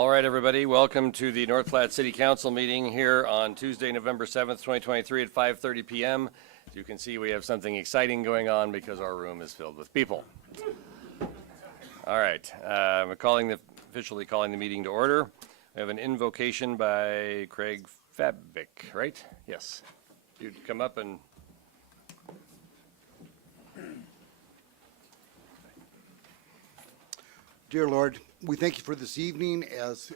All right, everybody, welcome to the North Platte City Council meeting here on Tuesday, November 7th, 2023 at 5:30 p.m. As you can see, we have something exciting going on because our room is filled with people. All right, I'm officially calling the meeting to order. We have an invocation by Craig Fabic, right? Yes. You'd come up and... Dear Lord, we thank you for this evening as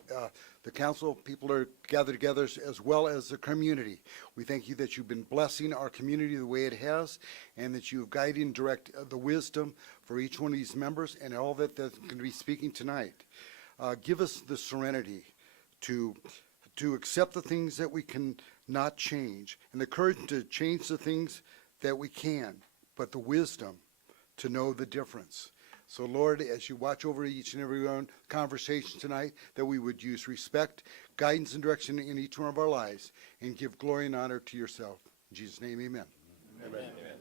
the council people are gathered together as well as the community. We thank you that you've been blessing our community the way it has and that you have guided and direct the wisdom for each one of these members and all that's going to be speaking tonight. Give us the serenity to accept the things that we can not change and the courage to change the things that we can, but the wisdom to know the difference. So, Lord, as you watch over each and every one conversation tonight, that we would use respect, guidance, and direction in each one of our lives and give glory and honor to yourself. In Jesus' name, amen. Amen. Amen.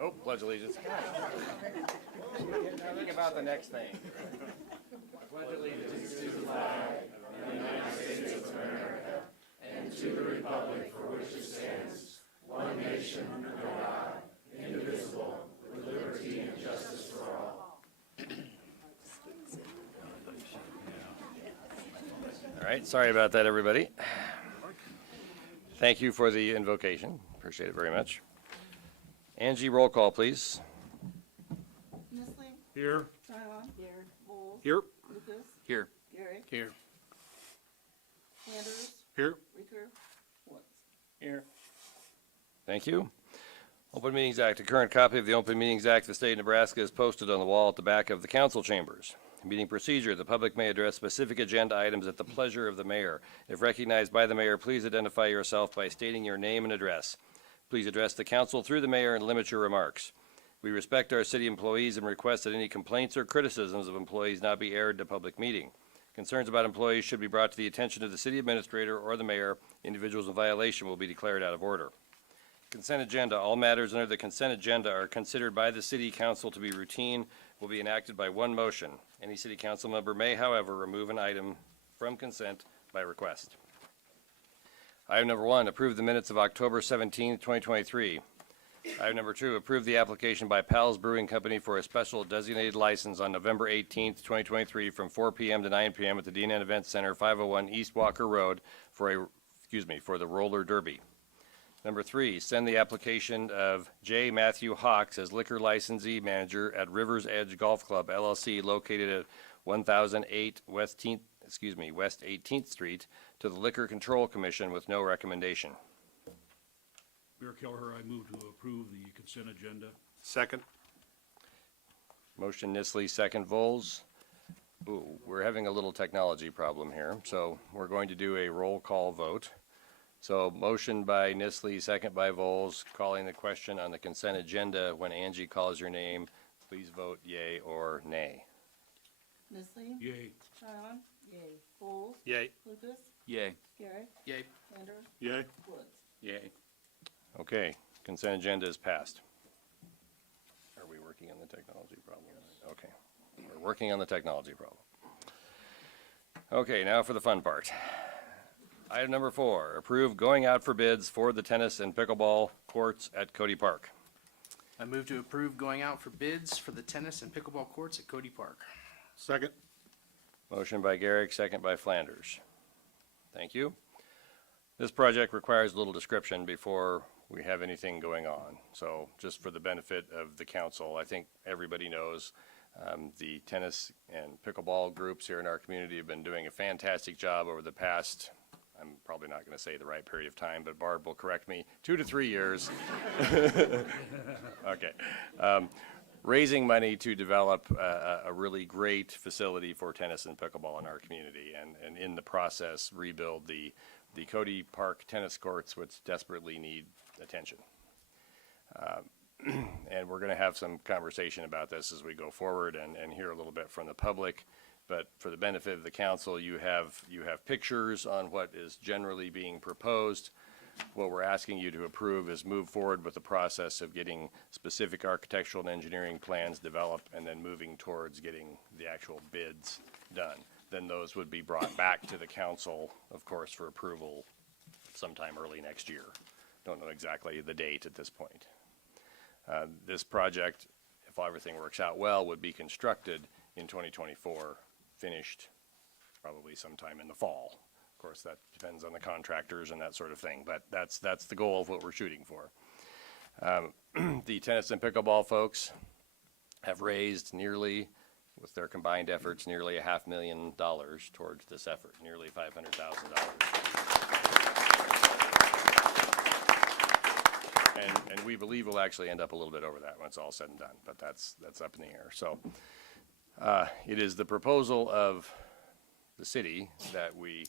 Oh, pledge allegiance. Think about the next thing. Pledge allegiance to the flag of the United States of America and to the republic for which it stands, one nation, under God, indivisible, with liberty and justice for all. All right, sorry about that, everybody. Thank you for the invocation. Appreciate it very much. Angie, roll call, please. Nestle. Here. Tryon. Here. Bowles. Here. Lucas. Here. Gary. Here. Sanders. Here. Ricker. Woods. Here. Thank you. Open Meetings Act. A current copy of the Open Meetings Act of the State of Nebraska is posted on the wall at the back of the council chambers. Meeting procedure. The public may address specific agenda items at the pleasure of the mayor. If recognized by the mayor, please identify yourself by stating your name and address. Please address the council through the mayor and limit your remarks. We respect our city employees and request that any complaints or criticisms of employees not be aired to public meeting. Concerns about employees should be brought to the attention of the city administrator or the mayor. Individuals in violation will be declared out of order. Consent agenda. All matters under the consent agenda are considered by the city council to be routine, will be enacted by one motion. Any city council member may, however, remove an item from consent by request. Item number 1, approve the minutes of October 17, 2023. Item number 2, approve the application by Pal's Brewing Company for a special designated license on November 18, 2023 from 4 p.m. to 9 p.m. at the D&N Event Center, 501 East Walker Road for the roller derby. Number 3, send the application of J. Matthew Hawks as liquor licensee manager at Rivers Edge Golf Club, LLC, located at 1008 West 18th Street, to the Liquor Control Commission with no recommendation. Mayor Kelleher, I move to approve the consent agenda. Second. Motion Nistley, second Vols. Ooh, we're having a little technology problem here, so we're going to do a roll call vote. So motion by Nistley, second by Vols, calling the question on the consent agenda. When Angie calls your name, please vote yay or nay. Nestle. Yay. Tryon. Yay. Bowles. Yay. Lucas. Yay. Gary. Yay. Sanders. Yay. Woods. Yay. Okay, consent agenda is passed. Are we working on the technology problem? Okay, we're working on the technology problem. Okay, now for the fun part. Item number 4, approve going out for bids for the tennis and pickleball courts at Cody Park. I move to approve going out for bids for the tennis and pickleball courts at Cody Park. Second. Motion by Garrick, second by Flanders. Thank you. This project requires a little description before we have anything going on. So just for the benefit of the council, I think everybody knows the tennis and pickleball groups here in our community have been doing a fantastic job over the past, I'm probably not going to say the right period of time, but Barb will correct me, 2 to 3 years. Okay. Raising money to develop a really great facility for tennis and pickleball in our community, and in the process rebuild the Cody Park tennis courts, which desperately need attention. And we're going to have some conversation about this as we go forward and hear a little bit from the public. But for the benefit of the council, you have pictures on what is generally being proposed. what we're asking you to approve is move forward with the process of getting specific architectural and engineering plans developed and then moving towards getting the actual bids done. Then those would be brought back to the council, of course, for approval sometime early next year. Don't know exactly the date at this point. This project, if everything works out well, would be constructed in 2024, finished probably sometime in the fall. Of course, that depends on the contractors and that sort of thing, but that's the goal of what we're shooting for. The tennis and pickleball folks have raised nearly, with their combined efforts, nearly $500,000 towards this effort, nearly $500,000. And we believe we'll actually end up a little bit over that when it's all said and done, but that's up in the air. So it is the proposal of the city that we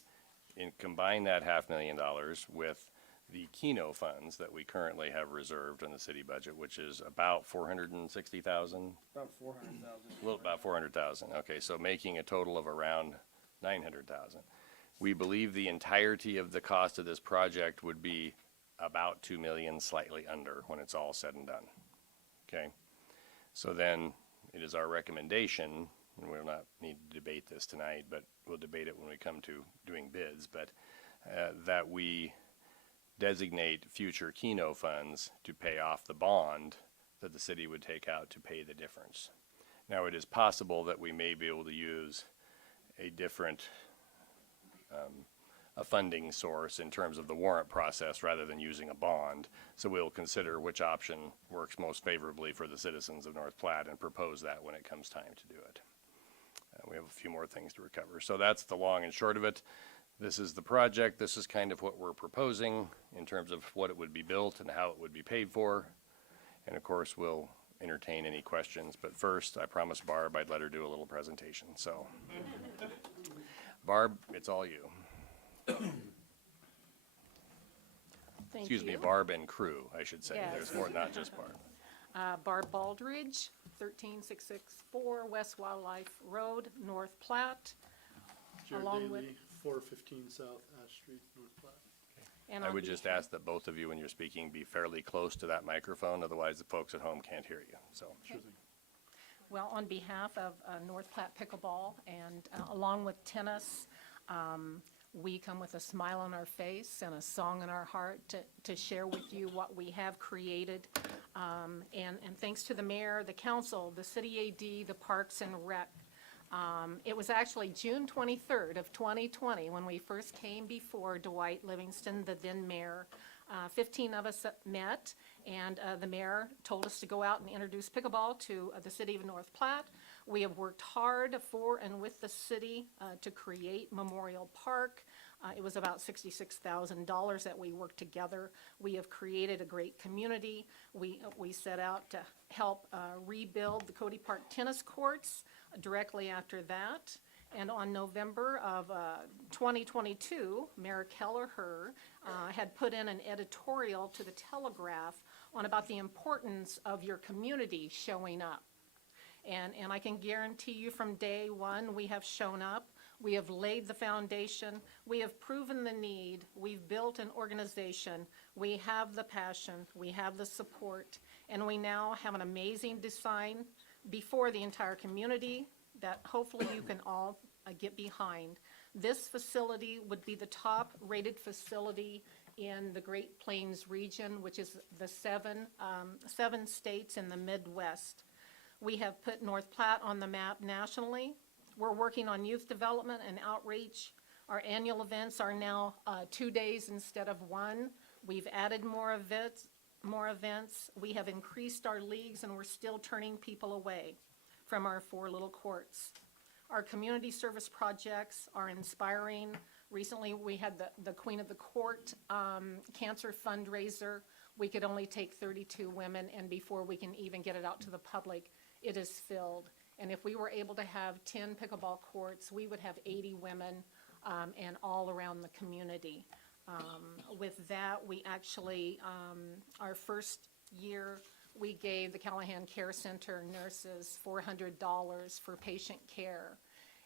combine that $500,000 with the Keno funds that we currently have reserved in the city budget, which is about 460,000. About 400,000. A little, about 400,000. Okay, so making a total of around 900,000. We believe the entirety of the cost of this project would be about 2 million, slightly under, when it's all said and done. Okay, so then it is our recommendation, and we'll not need to debate this tonight, but we'll debate it when we come to doing bids, but that we designate future Keno funds to pay off the bond that the city would take out to pay the difference. Now, it is possible that we may be able to use a different a funding source in terms of the warrant process rather than using a bond. So we'll consider which option works most favorably for the citizens of North Platte and propose that when it comes time to do it. We have a few more things to recover. So that's the long and short of it. This is the project. This is kind of what we're proposing in terms of what it would be built and how it would be paid for. And of course, we'll entertain any questions. But first, I promised Barb I'd let her do a little presentation. So, Barb, it's all you. Thank Excuse me, you. Barb and crew, I should say. Yes. There's more, not just Barb. Barb Baldridge, 13664 West Wildlife Road, North Platte. Jared Along with- Daly, 415 South Ash Street, North Platte. And I on would just behalf- ask that both of you, when you're speaking, be fairly close to that microphone, otherwise the folks at home can't hear you, so. Sure thing. Well, on behalf of North Platte Pickleball and along with tennis, we come with a smile on our face and a song in our heart to share with you what we have created. And thanks to the mayor, the council, the city AD, the Parks and Rec. It was actually June 23rd of 2020 when we first came before Dwight Livingston, the then mayor. 15 of us met, and the mayor told us to go out and introduce pickleball to the city of North Platte. We have worked hard for and with the city to create Memorial Park. It was about $66,000 that we worked together. We have created a great community. We set out to help rebuild the Cody Park tennis courts directly after that. And on November of 2022, Mayor Kelleher had put in an editorial to the Telegraph on about the importance of your community showing up. And I can guarantee you from day one, we have shown up. We have laid the foundation. We have proven the need. We've built an organization. We have the passion. We have the support. And we now have an amazing design before the entire community that hopefully you can all get behind. This facility would be the top-rated facility in the Great Plains region, which is the seven states in the Midwest. We have put North Platte on the map nationally. We're working on youth development and outreach. Our annual events are now 2 days instead of one. We've added more events. We have increased our leagues, and we're still turning people away from our 4 little courts. Our community service projects are inspiring. Recently, we had the Queen of the Court cancer fundraiser. We could only take 32 women, and before we can even get it out to the public, it is filled. And if we were able to have 10 pickleball courts, we would have 80 women and all around the community. With that, we actually, our first year, we gave the Callahan Care Center nurses $400 for patient care.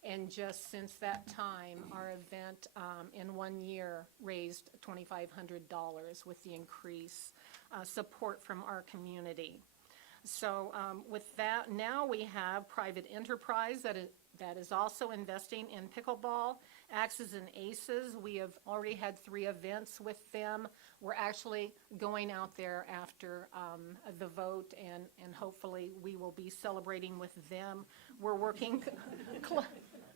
And just since that time, our event in 1 year raised $2,500 with the increase support from our community. So with that, now we have private enterprise that is also investing in pickleball. Axes and Aces, we have already had 3 events with them. We're actually going out there after the vote, and hopefully we will be celebrating with them. We're working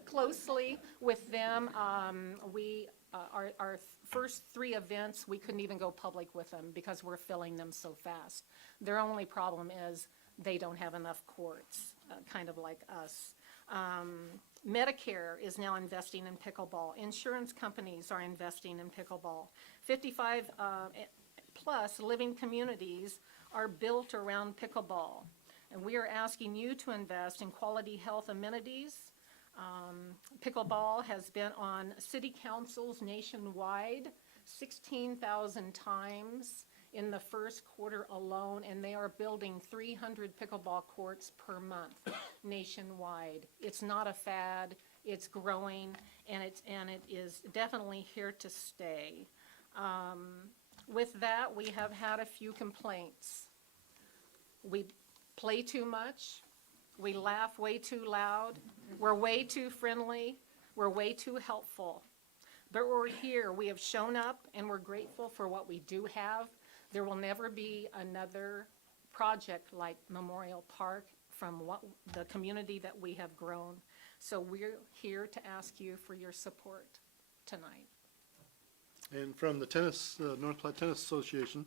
closely with them. Our first 3 events, we couldn't even go public with them because we're filling them so fast. Their only problem is they don't have enough courts, kind of like us. Medicare is now investing in pickleball. Insurance companies are investing in pickleball. 55 plus living communities are built around pickleball. And we are asking you to invest in quality health amenities. Pickleball has been on city councils nationwide 16,000 times in the first quarter alone, and they are building 300 pickleball courts per month nationwide. It's not a fad, it's growing, and it is definitely here to stay. With that, we have had a few complaints. We play too much, we laugh way too loud, we're way too friendly, we're way too helpful. But we're here, we have shown up, and we're grateful for what we do have. There will never be another project like Memorial Park from the community that we have grown. So we're here to ask you for your support tonight. And from the North Platte Tennis Association,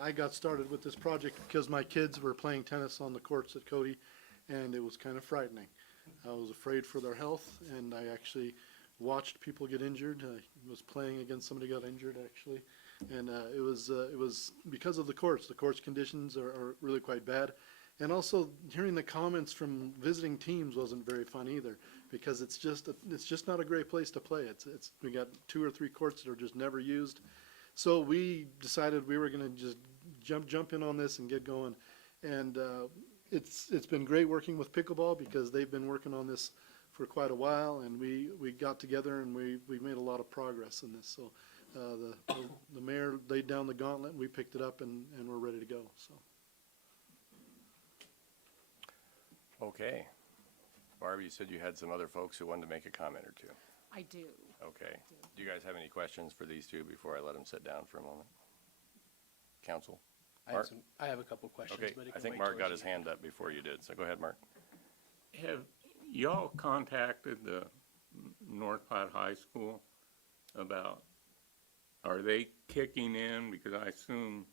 I got started with this project because my kids were playing tennis on the courts at Cody, and it was kind of frightening. I was afraid for their health, and I actually watched people get injured. I was playing against somebody who got injured, actually. And it was because of the courts. The courts conditions are really quite bad. And also hearing the comments from visiting teams wasn't very fun either, because it's just not a great place to play. We got 2 or 3 courts that are just never used. So we decided we were going to just jump in on this and get going. And it's been great working with pickleball because they've been working on this for quite a while, and we got together and we made a lot of progress in this. So the mayor laid down the gauntlet, and we picked it up, and we're ready to go. So. Okay. Barb, you said you had some other folks who wanted to make a comment or two. I do. Okay. Do you guys have any questions for these 2 before I let them sit down for a moment? Council? Mark? I have a couple questions, Okay, but it I can think wait Mark till got it's- his hand up before you did, so go ahead, Mark. Have y'all contacted the North Platte High School about, are they kicking in? Because I assume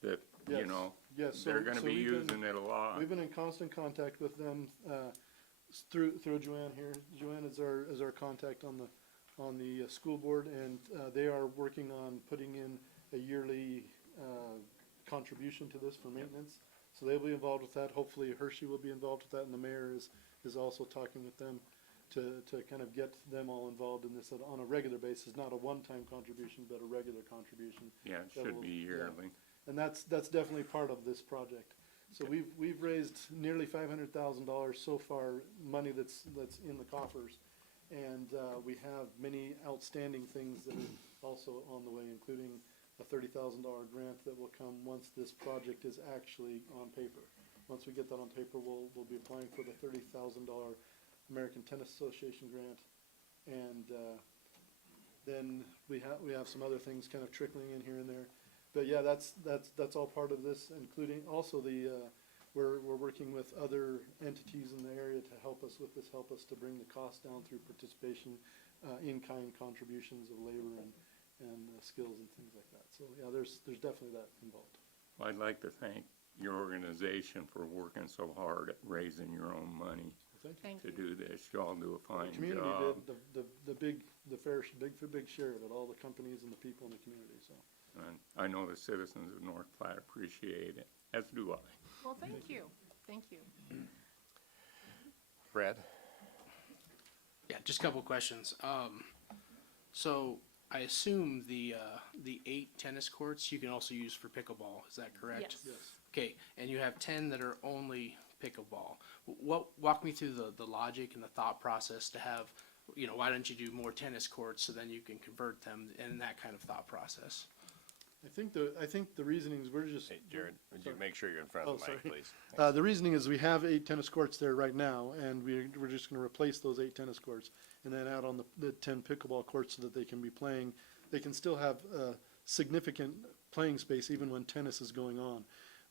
that, you Yes. know, Yes, they're gonna be we've been- using it a lot. We've been in constant contact with them through Joanne here. Joanne is our contact on the school board, and they are working on putting in a yearly contribution to this for maintenance. So they'll be involved with that. Hopefully Hershey will be involved with that, and the mayor is also talking with them to kind of get them all involved in this on a regular basis, not a one-time contribution, but a regular contribution. Yeah, it that should will- be yeah. yearly. And that's definitely part of this project. So we've raised nearly $500,000 so far, money that's in the coffers. And we have many outstanding things that are also on the way, including a $30,000 grant that will come once this project is actually on paper. Once we get that on paper, we'll be applying for the $30,000 American Tennis Association grant. And then we have some other things kind of trickling in here and there. But yeah, that's all part of this, including also we're working with other entities in the area to help us with this, help us to bring the cost down through participation, in-kind contributions of labor and skills and things like that. So yeah, there's definitely that involved. I'd like to thank your organization for working so hard at raising your own money Thank to you. do this. Y'all do a The fine community job. did the big share of it, all the companies and the people in the community, so. And I know the citizens of North Platte appreciate it, as do I. Well, thank you. Thank you. Brad? Yeah, just a couple questions. So I assume the 8 tennis courts you can also use for pickleball. Is that correct? Yes. Yes. Okay, and you have 10 that are only pickleball. Walk me through the logic and the thought process to have, why don't you do more tennis courts so then you can convert them, and that kind of thought process? I think the reasoning is we're just. Hey, Jared, would you Sorry. make sure you're in front of the Oh, mic, sorry. please? The reasoning is we have 8 tennis courts there right now, and we're just gonna replace those 8 tennis courts and then add on the 10 pickleball courts so that they can be playing. They can still have, significant playing space even when tennis is going on.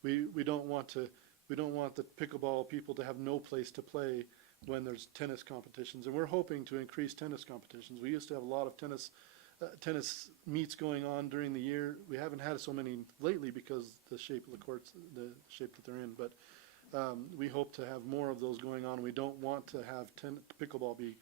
We don't want the pickleball people to have no place to play when there's tennis competitions, and we're hoping to increase tennis competitions. We used to have a lot of tennis meets going on during the year. We haven't had so many lately because the shape of the courts, the shape that they're in, but we hope to have more of those going on. We don't want to have pickleball be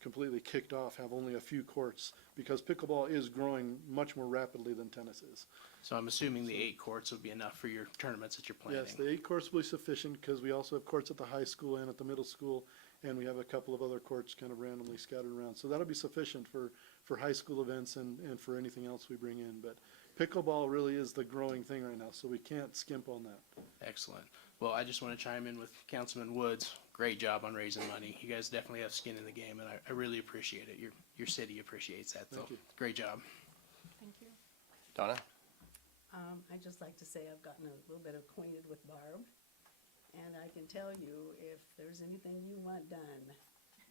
completely kicked off, have only a few courts, because pickleball is growing much more rapidly than tennis is. So I'm assuming the 8 courts would be enough for your tournaments that you're planning. Yes, the 8 courts will be sufficient because we also have courts at the high school and at the middle school, and we have a couple of other courts kind of randomly scattered around. So that'll be sufficient for high school events and for anything else we bring in. But pickleball really is the growing thing right now, so we can't skimp on that. Excellent. Well, I just want to chime in with Councilman Woods. Great job on raising money. You guys definitely have skin in the game, and I really appreciate it. Your city appreciates that, so Thank you. great job. Thank you. Donna? I'd just like to say I've gotten a little bit acquainted with Barb, and I can tell you, if there's anything you want done,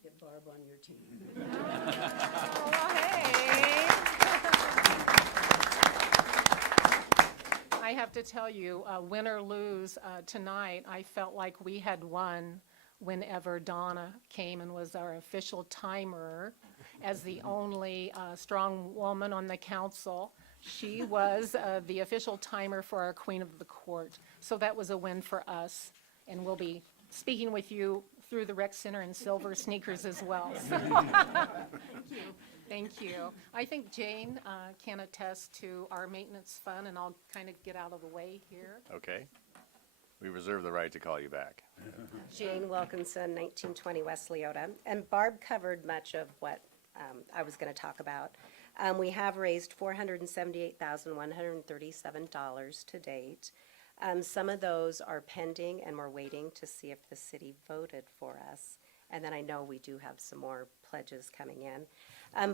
get Barb on your team. Oh, hey. I have to tell you, win or lose, tonight, I felt like we had won whenever Donna came and was our official timer as the only strong woman on the council. She was the official timer for our Queen of the Court. So that was a win for us. And we'll be speaking with you through the rec center in silver sneakers as well. Thank you. I think Jane can attest to our maintenance fund, and I'll kind of get out of the way here. Okay. We reserve the right to call you back. Jane Wilkinson, 1920 West Leota. And Barb covered much of what I was going to talk about. We have raised $478,137 to date. Some of those are pending, and we're waiting to see if the city voted for us. And then I know we do have some more pledges coming in.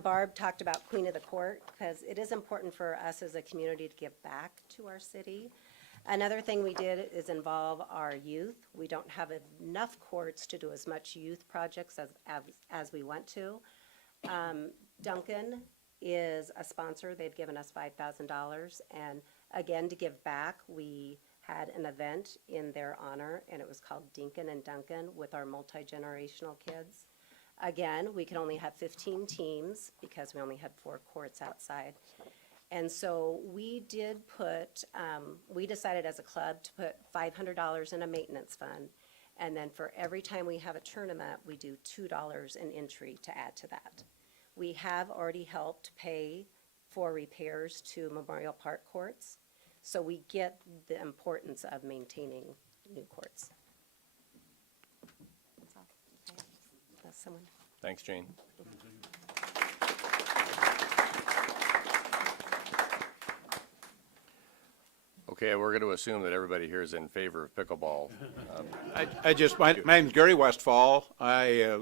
Barb talked about Queen of the Court, because it is important for us as a community to give back to our city. Another thing we did is involve our youth. We don't have enough courts to do as much youth projects as we want to. Duncan is a sponsor. They've given us $5,000. And again, to give back, we had an event in their honor, and it was called Dinkin and Duncan with our multi-generational kids. Again, we could only have 15 teams because we only had 4 courts outside. And so we did put, we decided as a club to put $500 in a maintenance fund. And then for every time we have a tournament, we do $2 in entry to add to that. We have already helped pay for repairs to Memorial Park courts. So we get the importance of maintaining new courts. That's all. That's someone. Thanks, Jane. Okay, we're going to assume that everybody here is in favor of pickleball. My name's Gary Westfall. I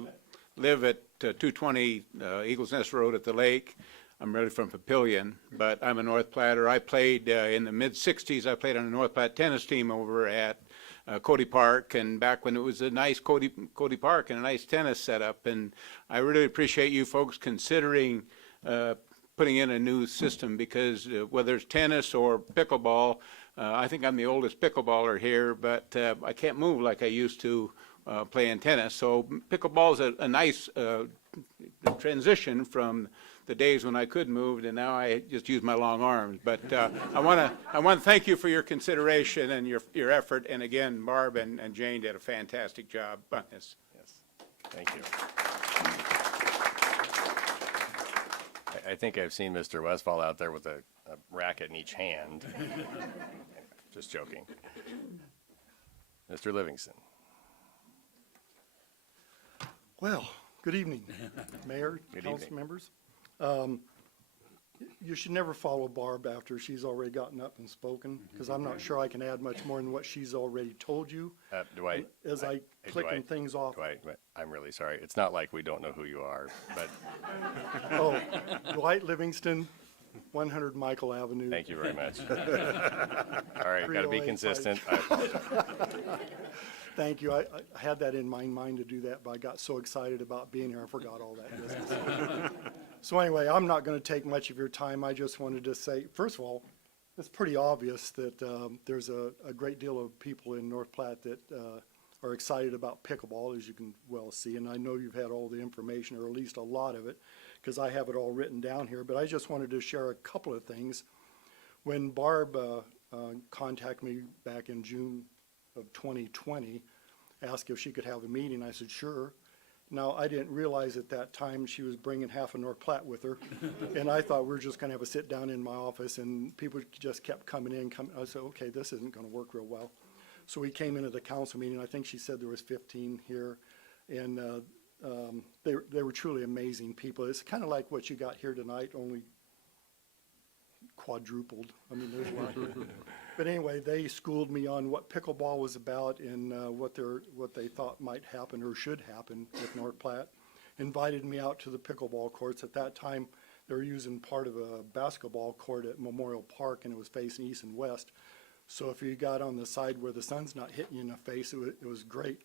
live at 220 Eagles Nest Road at the lake. I'm really from Papillion, but I'm a North Platter. I played in the mid-'60s. I played on a North Platte tennis team over at Cody Park, and back when it was a nice Cody Park and a nice tennis setup. And I really appreciate you folks considering putting in a new system, because whether it's tennis or pickleball, I think I'm the oldest pickleballer here, but I can't move like I used to playing tennis. So pickleball is a nice transition from the days when I could move, and now I just use my long arms. But I want to thank you for your consideration and your effort. And again, Barb and Jane did a fantastic job on this. Yes, thank you. I think I've seen Mr. Westfall out there with a racket in each hand. Just joking. Mr. Livingston. Well, good evening, Mayor, Good council evening. members. you should never follow Barb after she's already gotten up and spoken, because I'm not sure I can add much more than what she's already told you. Dwight, As I hey, clicking Dwight, things off. Dwight, I'm really sorry. It's not like we don't know who you are, but Oh, Dwight Livingston, 100 Michael Avenue. thank you very much. All right, got to be 308 consistent. I apologize. Thank you. I had that in my mind to do that, but I got so excited about being here, I forgot all that business. So anyway, I'm not going to take much of your time. I just wanted to say, first of all, it's pretty obvious that there's a great deal of people in North Platte that are excited about pickleball, as you can well see. And I know you've had all the information, or at least a lot of it, because I have it all written down here. But I just wanted to share a couple of things. When Barb contacted me back in June of 2020, asked if she could have a meeting, I said, sure. Now, I didn't realize at that time she was bringing half of North Platte with her, and I thought we were just gonna have a sit-down in my office, and people just kept coming in, I said, okay, this isn't gonna work real well. So we came into the council meeting, I think she said there was 15 here, and they were truly amazing people. It's kind of like what you got here tonight, only quadrupled. I mean, there's a lot. But anyway, they schooled me on what pickleball was about and what they thought might happen or should happen with North Platte. Invited me out to the pickleball courts. At that time, they were using part of a basketball court at Memorial Park, and it was facing east and west. So if you got on the side where the sun's not hitting you in the face, it was great.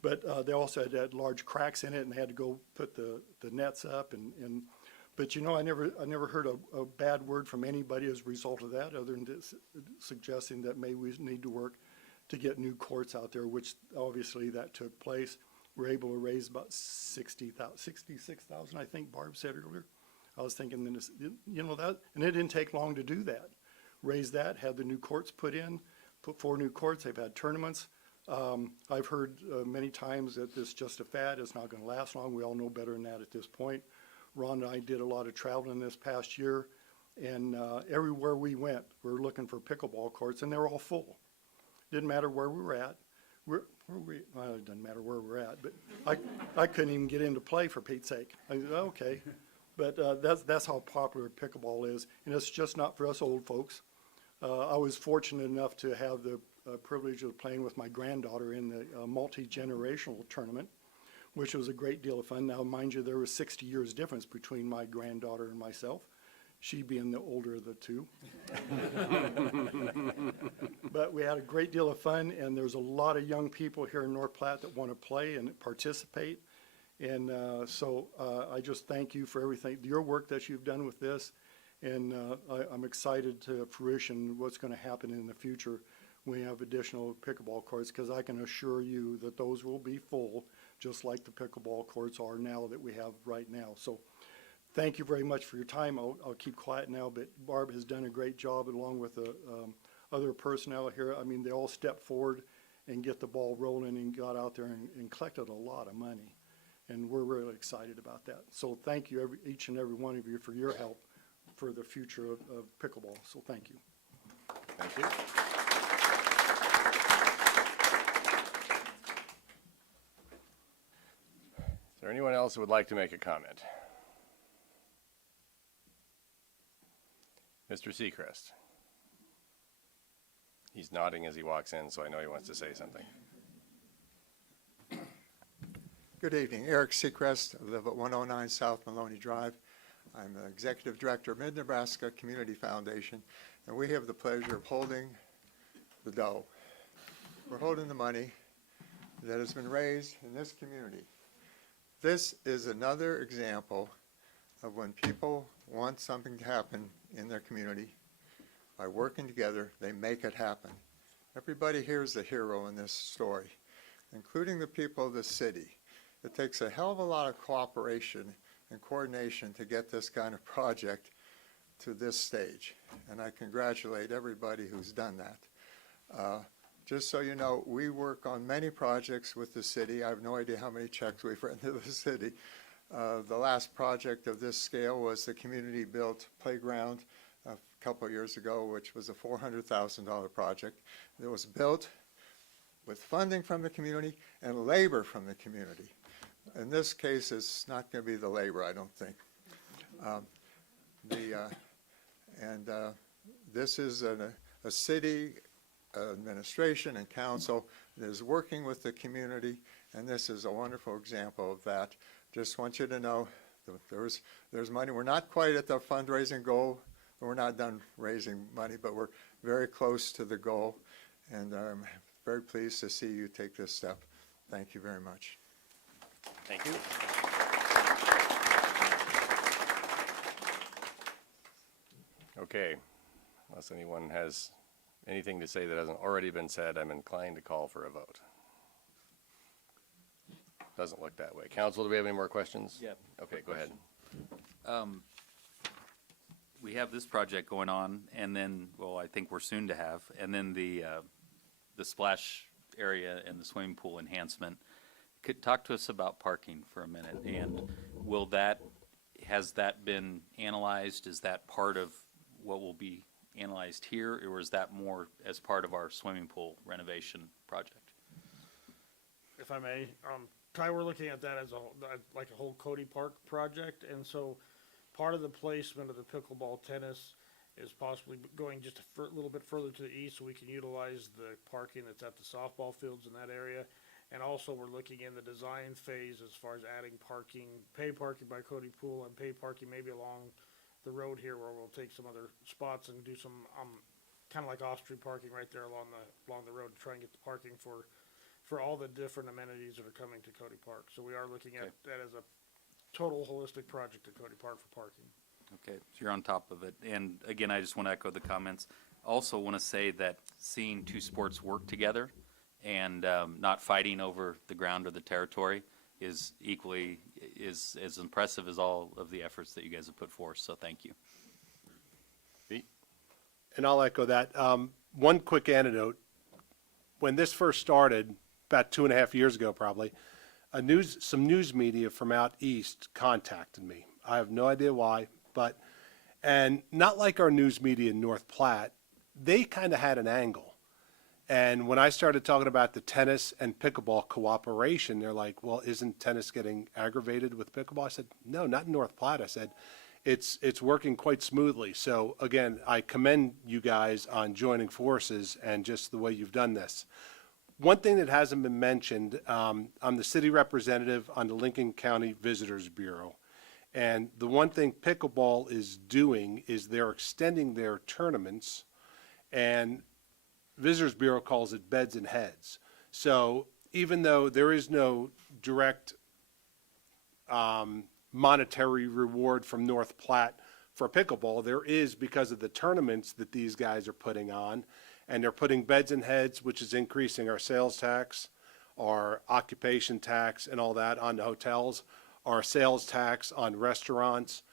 But they also had large cracks in it, and they had to go put the nets up but you know, I never heard a bad word from anybody as a result of that, other than suggesting that maybe we need to work to get new courts out there, which obviously that took place. We're able to raise about 66,000, I think Barb said earlier. I was thinking, you know, that, and it didn't take long to do that. Raise that, had the new courts put in, put 4 new courts. They've had tournaments. I've heard many times that this is just a fad. It's not going to last long. We all know better than that at this point. Ron and I did a lot of traveling this past year, and everywhere we went, we were looking for pickleball courts, and they were all full. Didn't matter where we were at. Well, it doesn't matter where we're at, but I couldn't even get into play, for Pete's sake. I said, okay. But that's how popular pickleball is, and it's just not for us old folks. I was fortunate enough to have the privilege of playing with my granddaughter in the multi-generational tournament, which was a great deal of fun. Now, mind you, there was 60 years difference between my granddaughter and myself, she being the older of the two. But we had a great deal of fun, and there's a lot of young people here in North Platte that want to play and participate. And so I just thank you for everything, your work that you've done with this. And I'm excited to fruition what's going to happen in the future when we have additional pickleball courts, because I can assure you that those will be full, just like the pickleball courts are now that we have right now. So thank you very much for your time. I'll keep quiet now, but Barb has done a great job along with the other personnel here. I mean, they all stepped forward and get the ball rolling and got out there and collected a lot of money. And we're really excited about that. So thank you, each and every one of you, for your help for the future of pickleball. So thank you. Thank you. Is there anyone else who would like to make a comment? Mr. Seacrest. He's nodding as he walks in, so I know he wants to say something. Good evening. Eric Seacrest. I live at 109 South Maloney Drive. I'm the Executive Director of Mid-Nebraska Community Foundation, and we have the pleasure of holding the dough. We're holding the money that has been raised in this community. This is another example of when people want something to happen in their community. By working together, they make it happen. Everybody here is a hero in this story, including the people of the city. It takes a hell of a lot of cooperation and coordination to get this kind of project to this stage. And I congratulate everybody who's done that. Just so you know, we work on many projects with the city. I have no idea how many checks we've written to the city. The last project of this scale was the community-built playground a couple of years ago, which was a $400,000 project. It was built with funding from the community and labor from the community. In this case, it's not going to be the labor, I don't think. This is a city administration and council that is working with the community, and this is a wonderful example of that. Just want you to know that there's money. We're not quite at the fundraising goal. We're not done raising money, but we're very close to the goal, and I'm very pleased to see you take this step. Thank you very much. Thank you. Okay, unless anyone has anything to say that hasn't already been said, I'm inclined to call for a vote. Doesn't look that way. Council, do we have any more questions? Yep. Okay, go ahead. We have this project going on, and then, well, I think we're soon to have, and then the splash area and the swimming pool enhancement. Could talk to us about parking for a minute, and has that been analyzed? Is that part of what will be analyzed here, or is that more as part of our swimming pool renovation project? If I may, Ty, we're looking at that as like a whole Cody Park project, and so part of the placement of the pickleball tennis is possibly going just a little bit further to the east so we can utilize the parking that's at the softball fields in that area. And also, we're looking in the design phase as far as adding parking, pay parking by Cody Pool and pay parking maybe along the road here where we'll take some other spots and do some, kind of like off-street parking right there along the road to try and get the parking for all the different amenities that are coming to Cody Park. So we are looking at that as a total holistic project at Cody Park for parking. Okay, so you're on top of it. And again, I just want to echo the comments. Also want to say that seeing two sports work together and not fighting over the ground or the territory is equally is as impressive as all of the efforts that you guys have put forth. So thank you. Pete? And I'll echo that. One quick anecdote. When this first started, about 2.5 years ago probably, some news media from out east contacted me. I have no idea why, and not like our news media in North Platte, they kind of had an angle. And when I started talking about the tennis and pickleball cooperation, they're like, well, isn't tennis getting aggravated with pickleball? I said, no, not in North Platte. I said, it's working quite smoothly. So again, I commend you guys on joining forces and just the way you've done this. One thing that hasn't been mentioned, I'm the city representative on the Lincoln County Visitors Bureau. And the one thing pickleball is doing is they're extending their tournaments, and Visitors Bureau calls it beds and heads. So even though there is no direct monetary reward from North Platte for pickleball, there is because of the tournaments that these guys are putting on. And they're putting beds and heads, which is increasing our sales tax, our occupation tax and all that on the hotels, our sales tax on restaurants,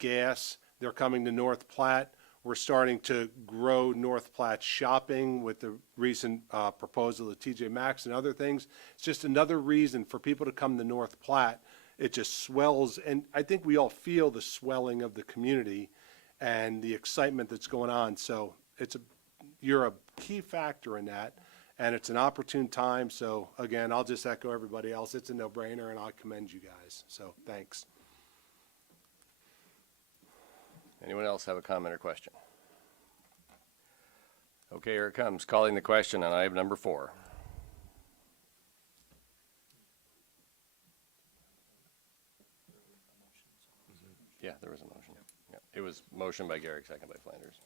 gas. They're coming to North Platte. We're starting to grow North Platte shopping with the recent proposal of TJ Maxx and other things. It's just another reason for people to come to North Platte. It just swells, and I think we all feel the swelling of the community and the excitement that's going on. So you're a key factor in that, and it's an opportune time. So again, I'll just echo everybody else. It's a no-brainer, and I commend you guys. So thanks. Anyone else have a comment or question? Okay, here it comes. Calling the question on item number 4. Yeah, there was a motion. Yeah, it was motion by Garrick, second by Flanders.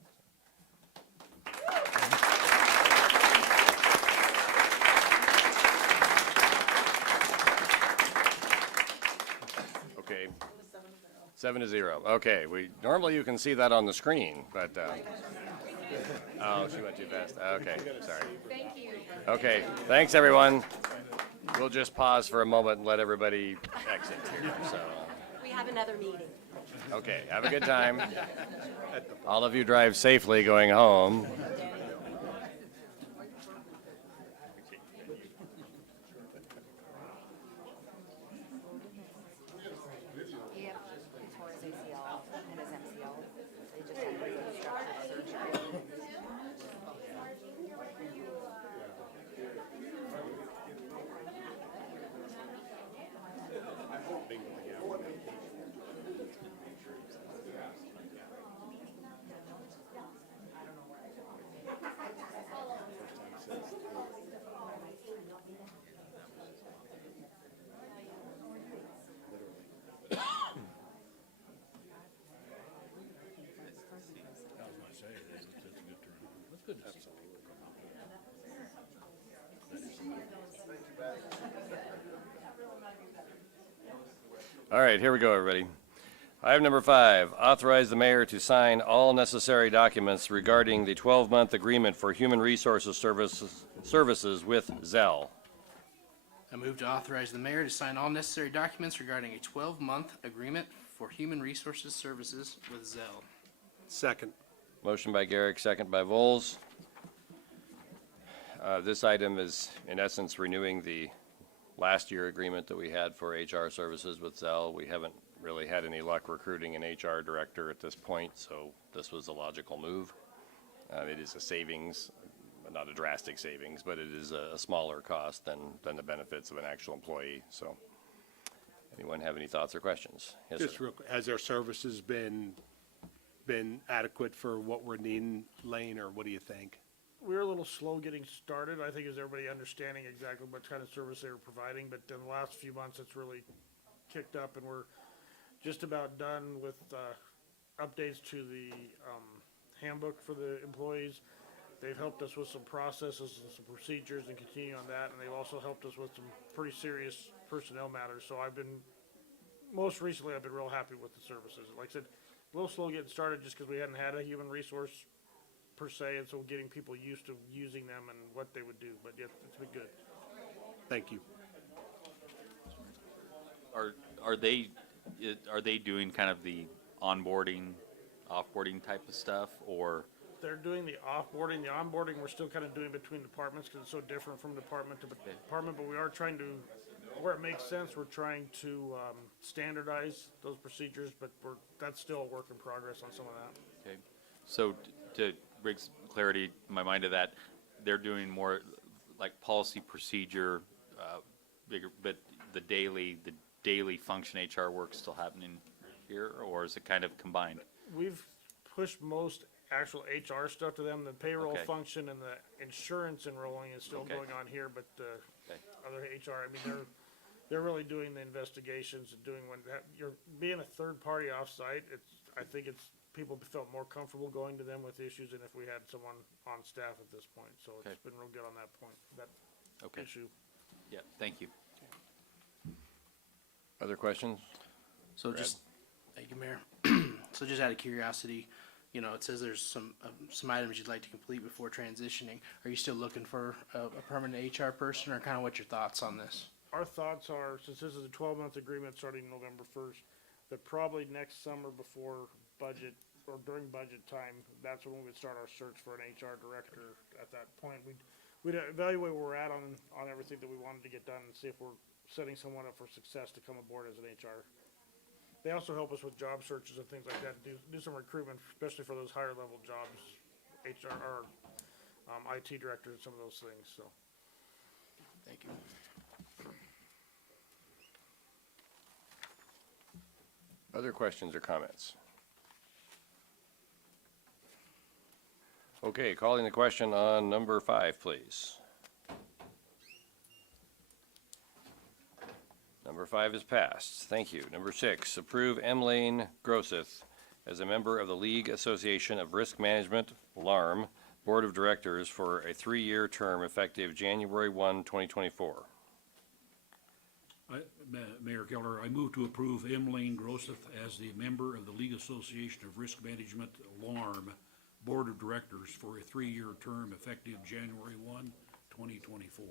Okay. 7-0. Okay, normally you can see that on the screen, but, oh, she went too fast. Okay, sorry. Thank you. Okay, thanks, everyone. We'll just pause for a moment and let everybody exit here, so. We have another meeting. Okay, have a good time. All of you drive safely going home. All right, here we go, everybody. Item number 5, authorize the mayor to sign all necessary documents regarding the 12-month agreement for human resources services with Zell. I move to authorize the mayor to sign all necessary documents regarding a 12-month agreement for human resources services with Zell. Second. Motion by Garrick, second by Vols. This item is, in essence, renewing the last year agreement that we had for HR services with Zell. We haven't really had any luck recruiting an HR director at this point, so this was a logical move. It is a savings, not a drastic savings, but it is a smaller cost than the benefits of an actual employee. So, anyone have any thoughts or questions? Yes, Just sir. real, has their services been adequate for what we're needing, Lane, or what do you think? We were a little slow getting started. I think is everybody understanding exactly what kind of service they were providing, but in the last few months, it's really kicked up, and we're just about done with updates to the handbook for the employees. They've helped us with some processes and some procedures and continue on that, and they've also helped us with some pretty serious personnel matters. So most recently, I've been real happy with the services. Like I said, a little slow getting started just because we hadn't had a human resource per se, and so getting people used to using them and what they would do, but yeah, it's been good. Thank you. Are they doing kind of the onboarding, offboarding type of stuff, or? They're doing the offboarding. The onboarding, we're still kind of doing between departments because it's so different from department to department, but we are trying to, where it makes sense, we're trying to standardize those procedures, but that's still a work in progress on some of that. Okay, so to bring some clarity in my mind to that, they're doing more like policy procedure, bigger, but the daily function HR work still happening here, or is it kind of combined? We've pushed most actual HR stuff to them. The payroll Okay. function and the insurance enrolling is still Okay. going on here, but Okay. other HR, I mean, they're really doing the investigations and doing you're being a third party offsite. I think people felt more comfortable going to them with issues than if we had someone on staff at this point. So Okay. it's been real good on that point, that Okay, issue. yeah, thank you. Other questions? So Brad. thank you, Mayor. So just out of curiosity, it says there's some items you'd like to complete before transitioning. Are you still looking for a permanent HR person, or kind of what's your thoughts on this? Our thoughts are, since this is a 12-month agreement starting November 1st, that probably next summer before budget or during budget time, that's when we would start our search for an HR director. At that point, we'd evaluate where we're at on everything that we wanted to get done and see if we're setting someone up for success to come aboard as an HR. They also help us with job searches and things like that, do some recruitment, especially for those higher level jobs, HR or IT director and some of those things, so. Thank you. Other questions or comments? Okay, calling the question on number 5, please. Number 5 is passed. Thank you. Number 6, approve M. Lane Grosseth as a member of the League Association of Risk Management, LARM, Board of Directors for a 3-year term effective January 1, 2024. Mayor Keller, I move to approve M. Lane Grosseth as the member of the League Association of Risk Management, LARM, Board of Directors for a 3-year term effective January 1, 2024.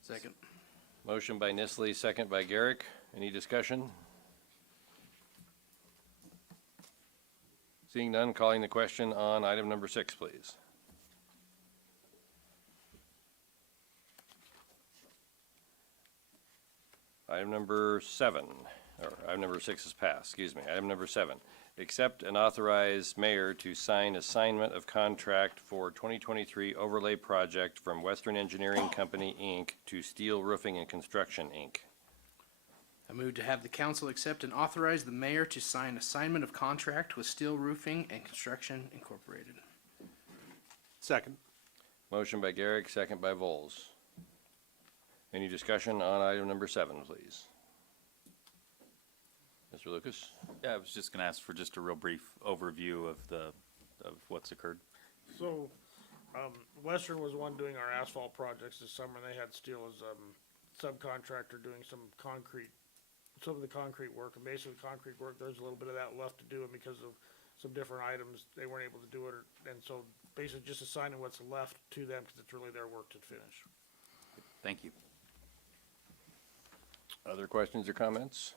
Second. Motion by Nisley, second by Garrick. Any discussion? Seeing none, calling the question on item number 6, please. Item number 7, or item number 6 is passed, excuse me. Item number 7, accept and authorize mayor to sign assignment of contract for 2023 overlay project from Western Engineering Company, Inc. to Steel Roofing and Construction, Inc. I move to have the council accept and authorize the mayor to sign assignment of contract with Steel Roofing and Construction Incorporated. Second. Motion by Garrick, second by Vols. Any discussion on item number 7, please? Mr. Lucas? Yeah, I was just gonna ask for just a real brief overview of what's occurred. So, Western was one doing our asphalt projects this summer, and they had Steel as subcontractor doing some concrete some of the concrete work, and basically concrete work, there's a little bit of that left to do, and because of some different items, they weren't able to do it, and so basically just assigning what's left to them, because it's really their work to finish. Thank you. Other questions or comments?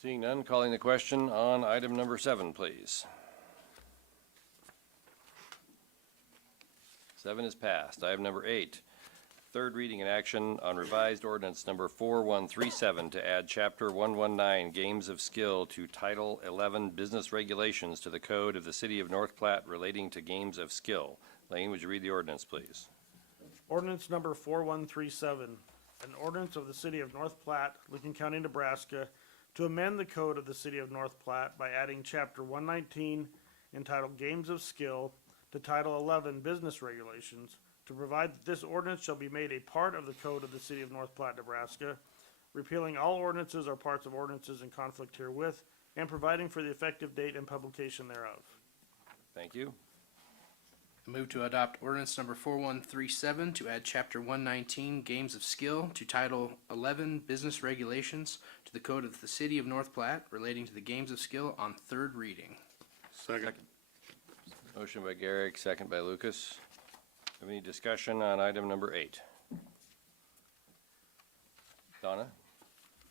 Seeing none, calling the question on item number 7, please. 7 is passed. Item number 8, third reading and action on revised ordinance number 4137 to add chapter 119 Games of Skill to Title 11 Business Regulations to the Code of the City of North Platte relating to games of skill. Lane, would you read the ordinance, please? Ordinance number 4137, an ordinance of the City of North Platte, Lincoln County, Nebraska, to amend the code of the City of North Platte by adding chapter 119 entitled Games of Skill to Title 11 Business Regulations, to provide that this ordinance shall be made a part of the code of the City of North Platte, Nebraska, repealing all ordinances or parts of ordinances in conflict herewith, and providing for the effective date and publication thereof. Thank you. I move to adopt ordinance number 4137 to add chapter 119 Games of Skill to Title 11 Business Regulations to the code of the City of North Platte relating to the games of skill on third reading. Second. Motion by Garrick, second by Lucas. Have any discussion on item number 8? Donna?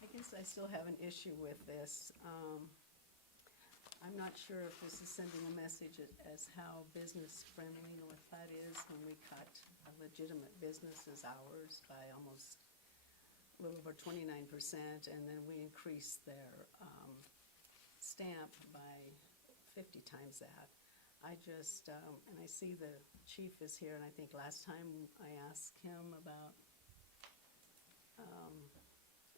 I guess I still have an issue with this. I'm not sure if this is sending a message as how business-friendly North Platte is when we cut a legitimate business's hours by almost a little over 29%, and then we increase their stamp by 50 times that. I just, and I see the chief is here, and I think last time I asked him about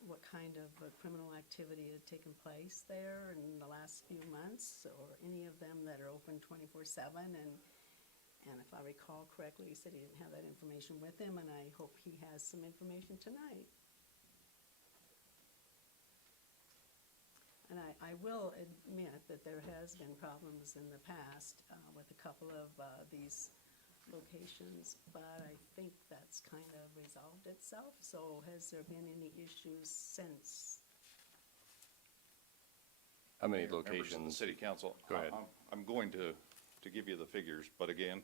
what kind of criminal activity had taken place there in the last few months, or any of them that are open 24/7, and if I recall correctly, he said he didn't have that information with him, and I hope he has some information tonight. And I will admit that there has been problems in the past with a couple of these locations, but I think that's kind of resolved itself. So has there been any issues since? How many Members of the locations? city council. Go ahead. I'm going to give you the figures, but again,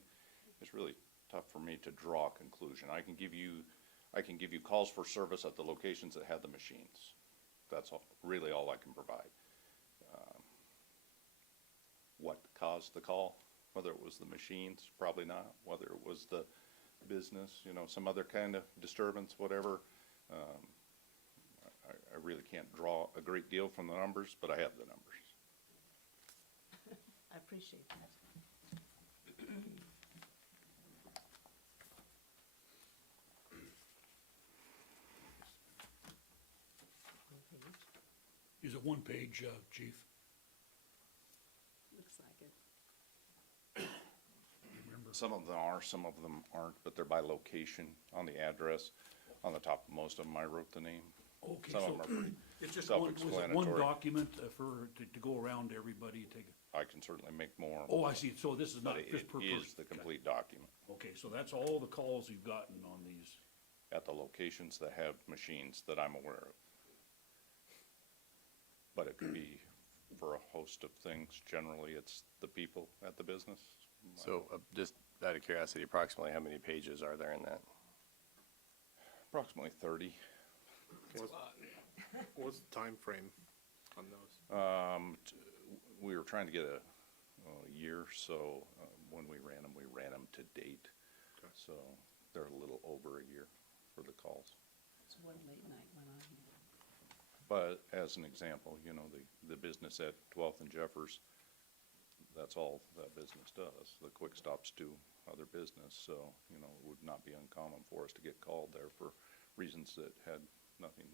it's really tough for me to draw a conclusion. I can give you calls for service at the locations that had the machines. That's really all I can provide. What caused the call? Whether it was the machines, probably not. Whether it was the business, some other kind of disturbance, whatever. I really can't draw a great deal from the numbers, but I have the numbers. I appreciate that. One page. Is it one page, Chief? Looks like it. Some of them are, some of them aren't, but they're by location on the address. On the top of most of them, I wrote the name. Okay, Some of so them are pretty it's just one, was it one self-explanatory. document to go around to everybody and take? I can certainly make more. Oh, I see, so this is not But it just per person? is the complete document Okay, so that's all the calls you've gotten on these? at the locations that have machines that I'm aware of. But it could be for a host of things. Generally, it's the people at the business. So just out of curiosity, approximately how many pages are there in that? Approximately 30. What's the time frame on those? We were trying to get a year, so when we ran them to date. Okay. So they're a little over a year for the calls. It's one late night one on here. But as an example, the business at 12th and Jeffers, that's all that business does. The Quick Stops do other business, so, it would not be uncommon for us to get called there for reasons that had nothing,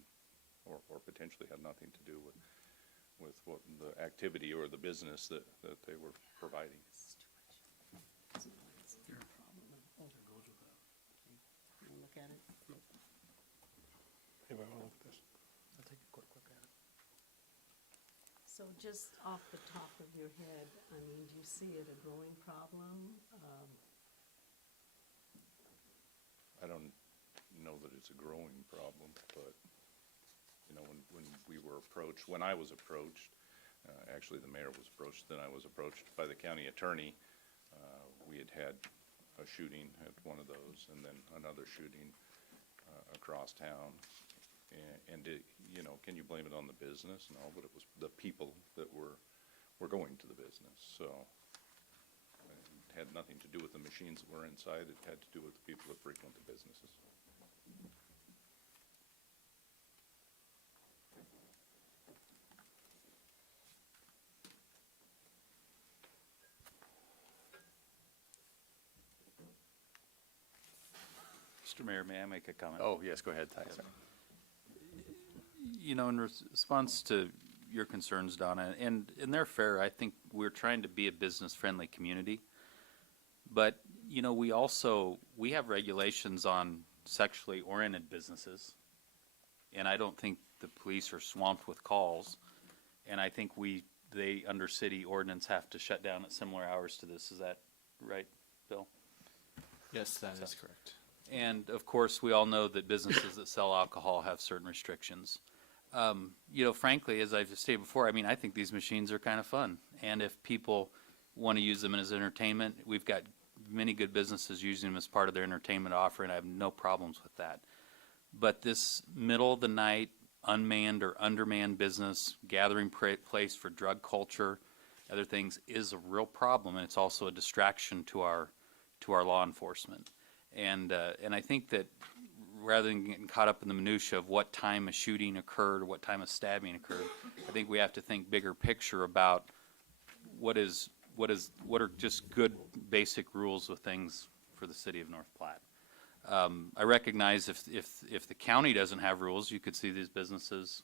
or potentially had nothing to do with what the activity or the business that they were providing. It's too much. So it's a problem. Oh, There goes with that. you wanna look at it? Anybody want to look at this? I'll take a quick look at it. So just off the top of your head, I mean, do you see it a growing problem? I don't know that it's a growing problem, but when we were approached, when I was approached, actually the mayor was approached, then I was approached by the county attorney. We had had a shooting at one of those, and then another shooting across town. And you know, can you blame it on the business? No, but it was the people that were going to the business. So it had nothing to do with the machines that were inside. It had to do with the people that frequent the businesses. Mr. Mayor, may I make a comment? Oh, yes, go ahead, Ty. Sorry. You know, in response to your concerns, Donna, and they're fair, I think we're trying to be a business-friendly community. But, you know, we have regulations on sexually oriented businesses. And I don't think the police are swamped with calls. And I think they, under city ordinance, have to shut down at similar hours to this. Is that right, Bill? Yes, that is correct. And of course, we all know that businesses that sell alcohol have certain restrictions. You know, frankly, as I've stated before, I mean, I think these machines are kind of fun. And if people want to use them as entertainment, we've got many good businesses using them as part of their entertainment offering. I have no problems with that. But this middle of the night, unmanned or undermanned business, gathering place for drug culture, other things, is a real problem. And it's also a distraction to our law enforcement. And I think that rather than getting caught up in the minutia of what time a shooting occurred or what time a stabbing occurred, I think we have to think bigger picture about what are just good basic rules of things for the city of North Platte. I recognize if the county doesn't have rules, you could see these businesses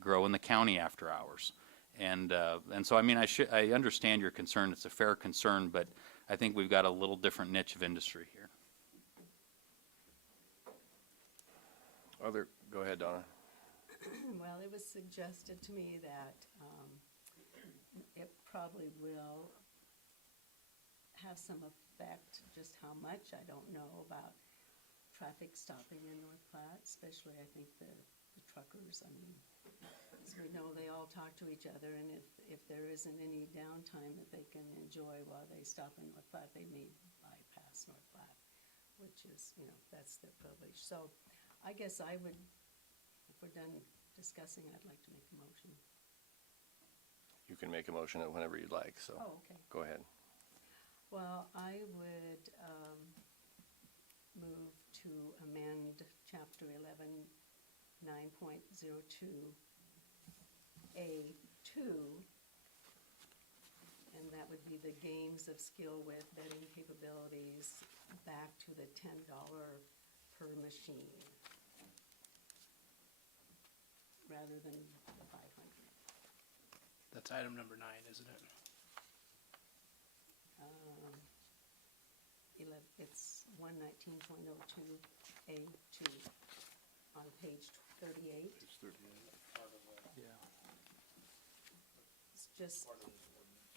grow in the county after hours. And so, I mean, I understand your concern. It's a fair concern, but I think we've got a little different niche of industry here. Go ahead, Donna. Well, it was suggested to me that it probably will have some effect, just how much, I don't know, about traffic stopping in North Platte, especially I think the truckers. I mean, as we know, they all talk to each other, and if there isn't any downtime that they can enjoy while they stop in North Platte, they may bypass North Platte, which is, you know, that's their privilege. So I guess I would, if we're done discussing, I'd like to make a motion. You can make a motion whenever you'd like, so Oh, okay. go ahead. Well, I would move to amend Chapter 11, 9.02, A2, and that would be the games of skill with betting capabilities back to the $10 per machine, rather than the 500. That's item number 9, isn't it? It's 119.02 A2 on page 38. Page 38. Yeah. It's just,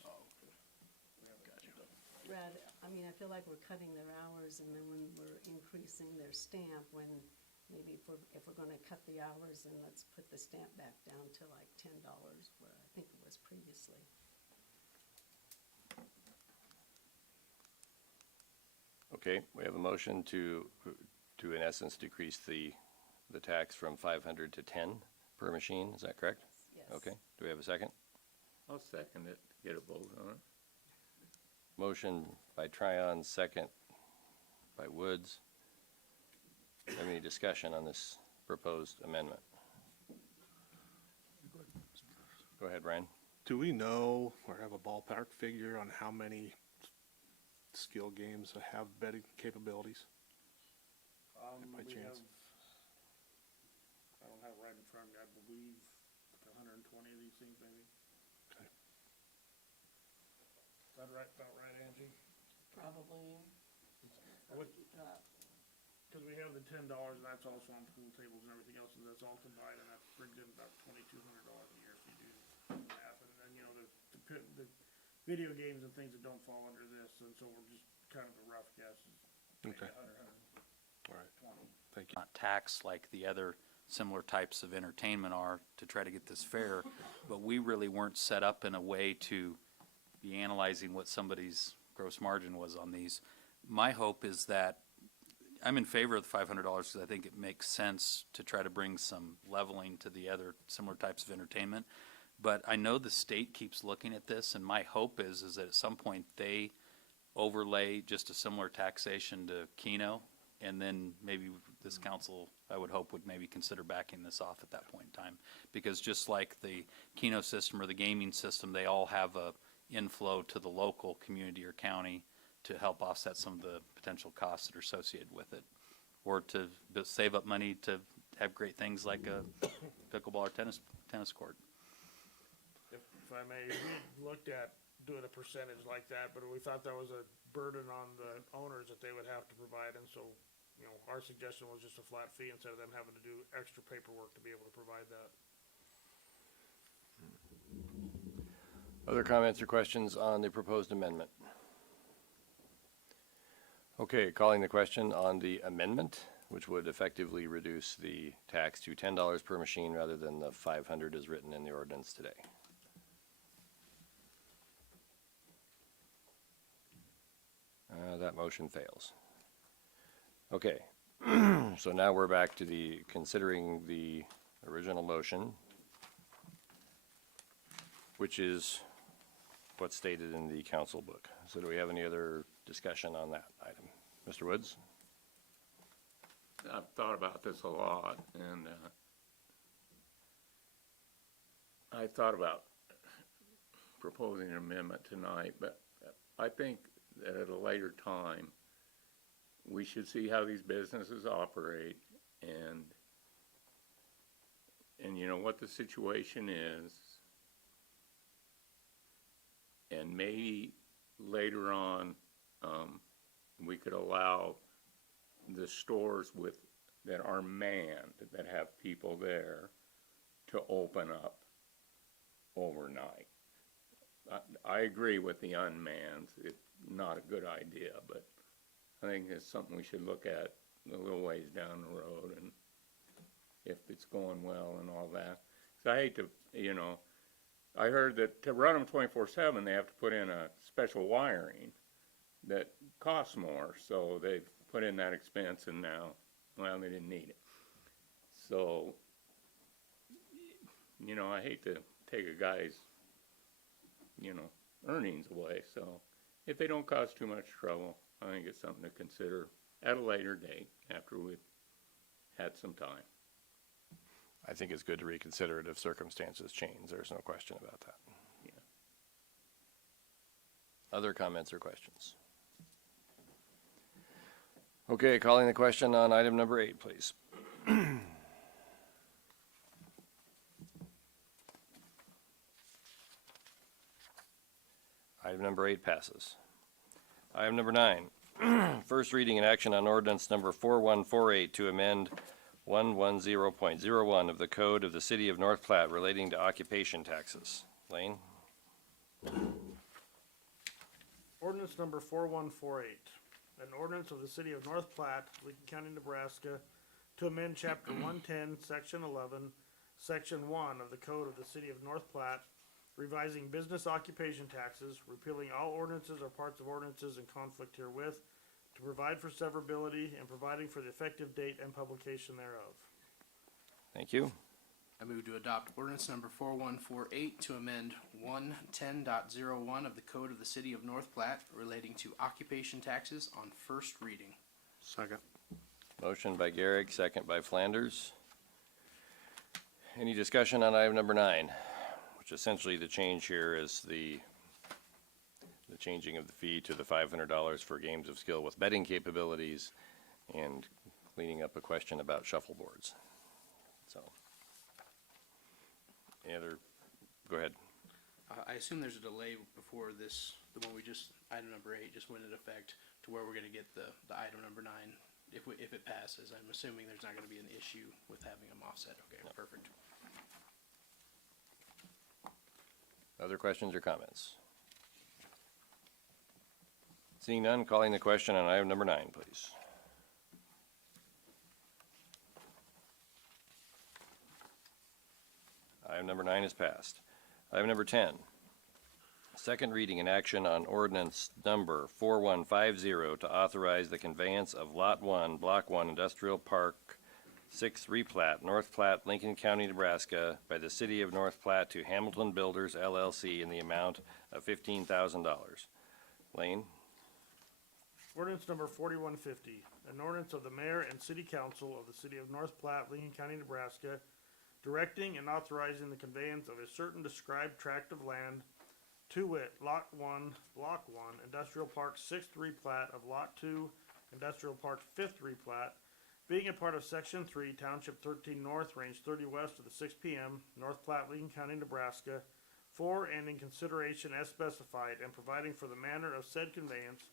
Oh, okay. Gotcha. rather, I mean, I feel like we're cutting their hours, and then when we're increasing their stamp, when maybe if we're gonna cut the hours, then let's put the stamp back down to like $10, where I think it was previously. Okay, we have a motion to in essence decrease the tax from 500 to 10 per machine, is that correct? Yes. Okay, do we have a second? I'll second it, get a vote on it. Motion by Tryon, second by Woods. Have any discussion on this proposed amendment? Go ahead, Brian. Do we know or have a ballpark figure on how many skill games that have betting capabilities? By We chance. I don't have it right in front of me, I believe, like 120 of these things maybe. Okay. Is that right, about right, Angie? Probably. Because we have the $10, and that's also on pool tables and everything else, and that's all combined, and that brings in about $2,200 a year if you do the math. And then, you know, the video games and things that don't fall under this, and so we're just kind of a rough guess. Is maybe Okay. 100, All right. 120. Thank you. Not taxed like the other similar types of entertainment are to try to get this fair, but we really weren't set up in a way to be analyzing what somebody's gross margin was on these. My hope is that, I'm in favor of the $500 because I think it makes sense to try to bring some leveling to the other similar types of entertainment. But I know the state keeps looking at this, and my hope is that at some point they overlay just a similar taxation to Keno, and then maybe this council, I would hope, would maybe consider backing this off at that point in time. Because just like the Keno system or the gaming system, they all have a inflow to the local community or county to help offset some of the potential costs that are associated with it, or to save up money to have great things like a pickleball or tennis court. If I may, we looked at doing a percentage like that, but we thought that was a burden on the owners that they would have to provide, and so, you know, our suggestion was just a flat fee instead of them having to do extra paperwork to be able to provide that. Other comments or questions on the proposed amendment? Okay, calling the question on the amendment, which would effectively reduce the tax to $10 per machine rather than the 500 as written in the ordinance today. That motion fails. Okay, so now we're back to the considering the original motion, which is what's stated in the council book. So do we have any other discussion on that item? Mr. Woods? I've thought about this a lot, and I thought about proposing an amendment tonight, but I think that at a later time, we should see how these businesses operate and you know, what the situation is. And maybe later on, we could allow the stores that are manned, that have people there, to open up overnight. I agree with the unmanned. It's not a good idea, but I think it's something we should look at a little ways down the road, and if it's going well and all that. So I hate to, you know, I heard that to run them 24/7, they have to put in a special wiring that costs more, so they've put in that expense, and now, well, they didn't need it. So, you know, I hate to take a guy's, you know, earnings away, so if they don't cause too much trouble, I think it's something to consider at a later date, after we've had some time. I think it's good to reconsider it if circumstances change. There's no question about that. Yeah. Other comments or questions? Okay, calling the question on item number 8, please. Item number 8 passes. Item number 9, first reading and action on ordinance number 4148 to amend 110.01 of the Code of the City of North Platte relating to occupation taxes. Lane? Ordinance number 4148, an ordinance of the City of North Platte, Lincoln County, Nebraska, to amend Chapter 110, Section 11, Section 1 of the Code of the City of North Platte, revising business occupation taxes, repealing all ordinances or parts of ordinances in conflict herewith, to provide for severability and providing for the effective date and publication thereof. Thank you. I move to adopt ordinance number 4148 to amend 110.01 of the Code of the City of North Platte relating to occupation taxes on first reading. Second. Motion by Garrick, second by Flanders. Any discussion on item number 9, which essentially the change here is the changing of the fee to the $500 for games of skill with betting capabilities and cleaning up a question about shuffleboards. So, any other, go ahead. I assume there's a delay before this, the one we just, item number 8 just went into effect to where we're gonna get the item number 9, if it passes. I'm assuming there's not gonna be an issue with having them offset. Okay, No. perfect. Other questions or comments? Seeing none, calling the question on item number 9, please. Item number 9 is passed. Item number 10, second reading and action on ordinance number 4150 to authorize the conveyance of Lot 1, Block 1 Industrial Park 6 replat, North Platte, Lincoln County, Nebraska, by the City of North Platte to Hamilton Builders LLC in the amount of $15,000. Lane? Ordinance number 4150, an ordinance of the mayor and city council of the city of North Platte, Lincoln County, Nebraska, directing and authorizing the conveyance of a certain described tract of land, to wit, Lot 1, Block 1, Industrial Park 6th replat of Lot 2, Industrial Park 5th replat, being a part of Section 3, Township 13 North, Range 30 West of the 6 p.m., North Platte, Lincoln County, Nebraska, for and in consideration as specified, and providing for the manner of said conveyance,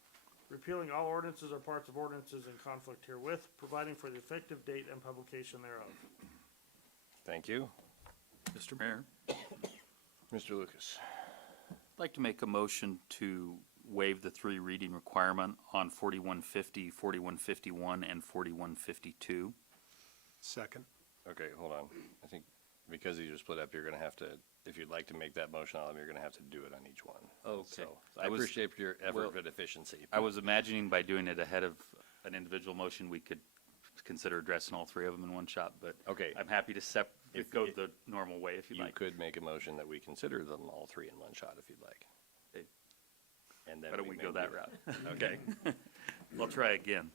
repealing all ordinances or parts of ordinances in conflict herewith, providing for the effective date and publication thereof. Thank you. Mr. Mayor, Mr. Lucas? I'd like to make a motion to waive the 3 reading requirement on 4150, 4151, and 4152. Second. Okay, hold on. I think because these are split up, you're gonna have to, if you'd like to make that motion on them, you're gonna have to do it on each one. Okay. So I was- appreciate your well, effort and efficiency. I was imagining by doing it ahead of an individual motion, we could consider addressing all 3 of them in one shot, but Okay. I'm happy to go the normal way if you'd You like. could make a motion that we consider them all 3 in one shot if you'd like. Okay. And then Why don't we may go that do- route? Okay. We'll try again.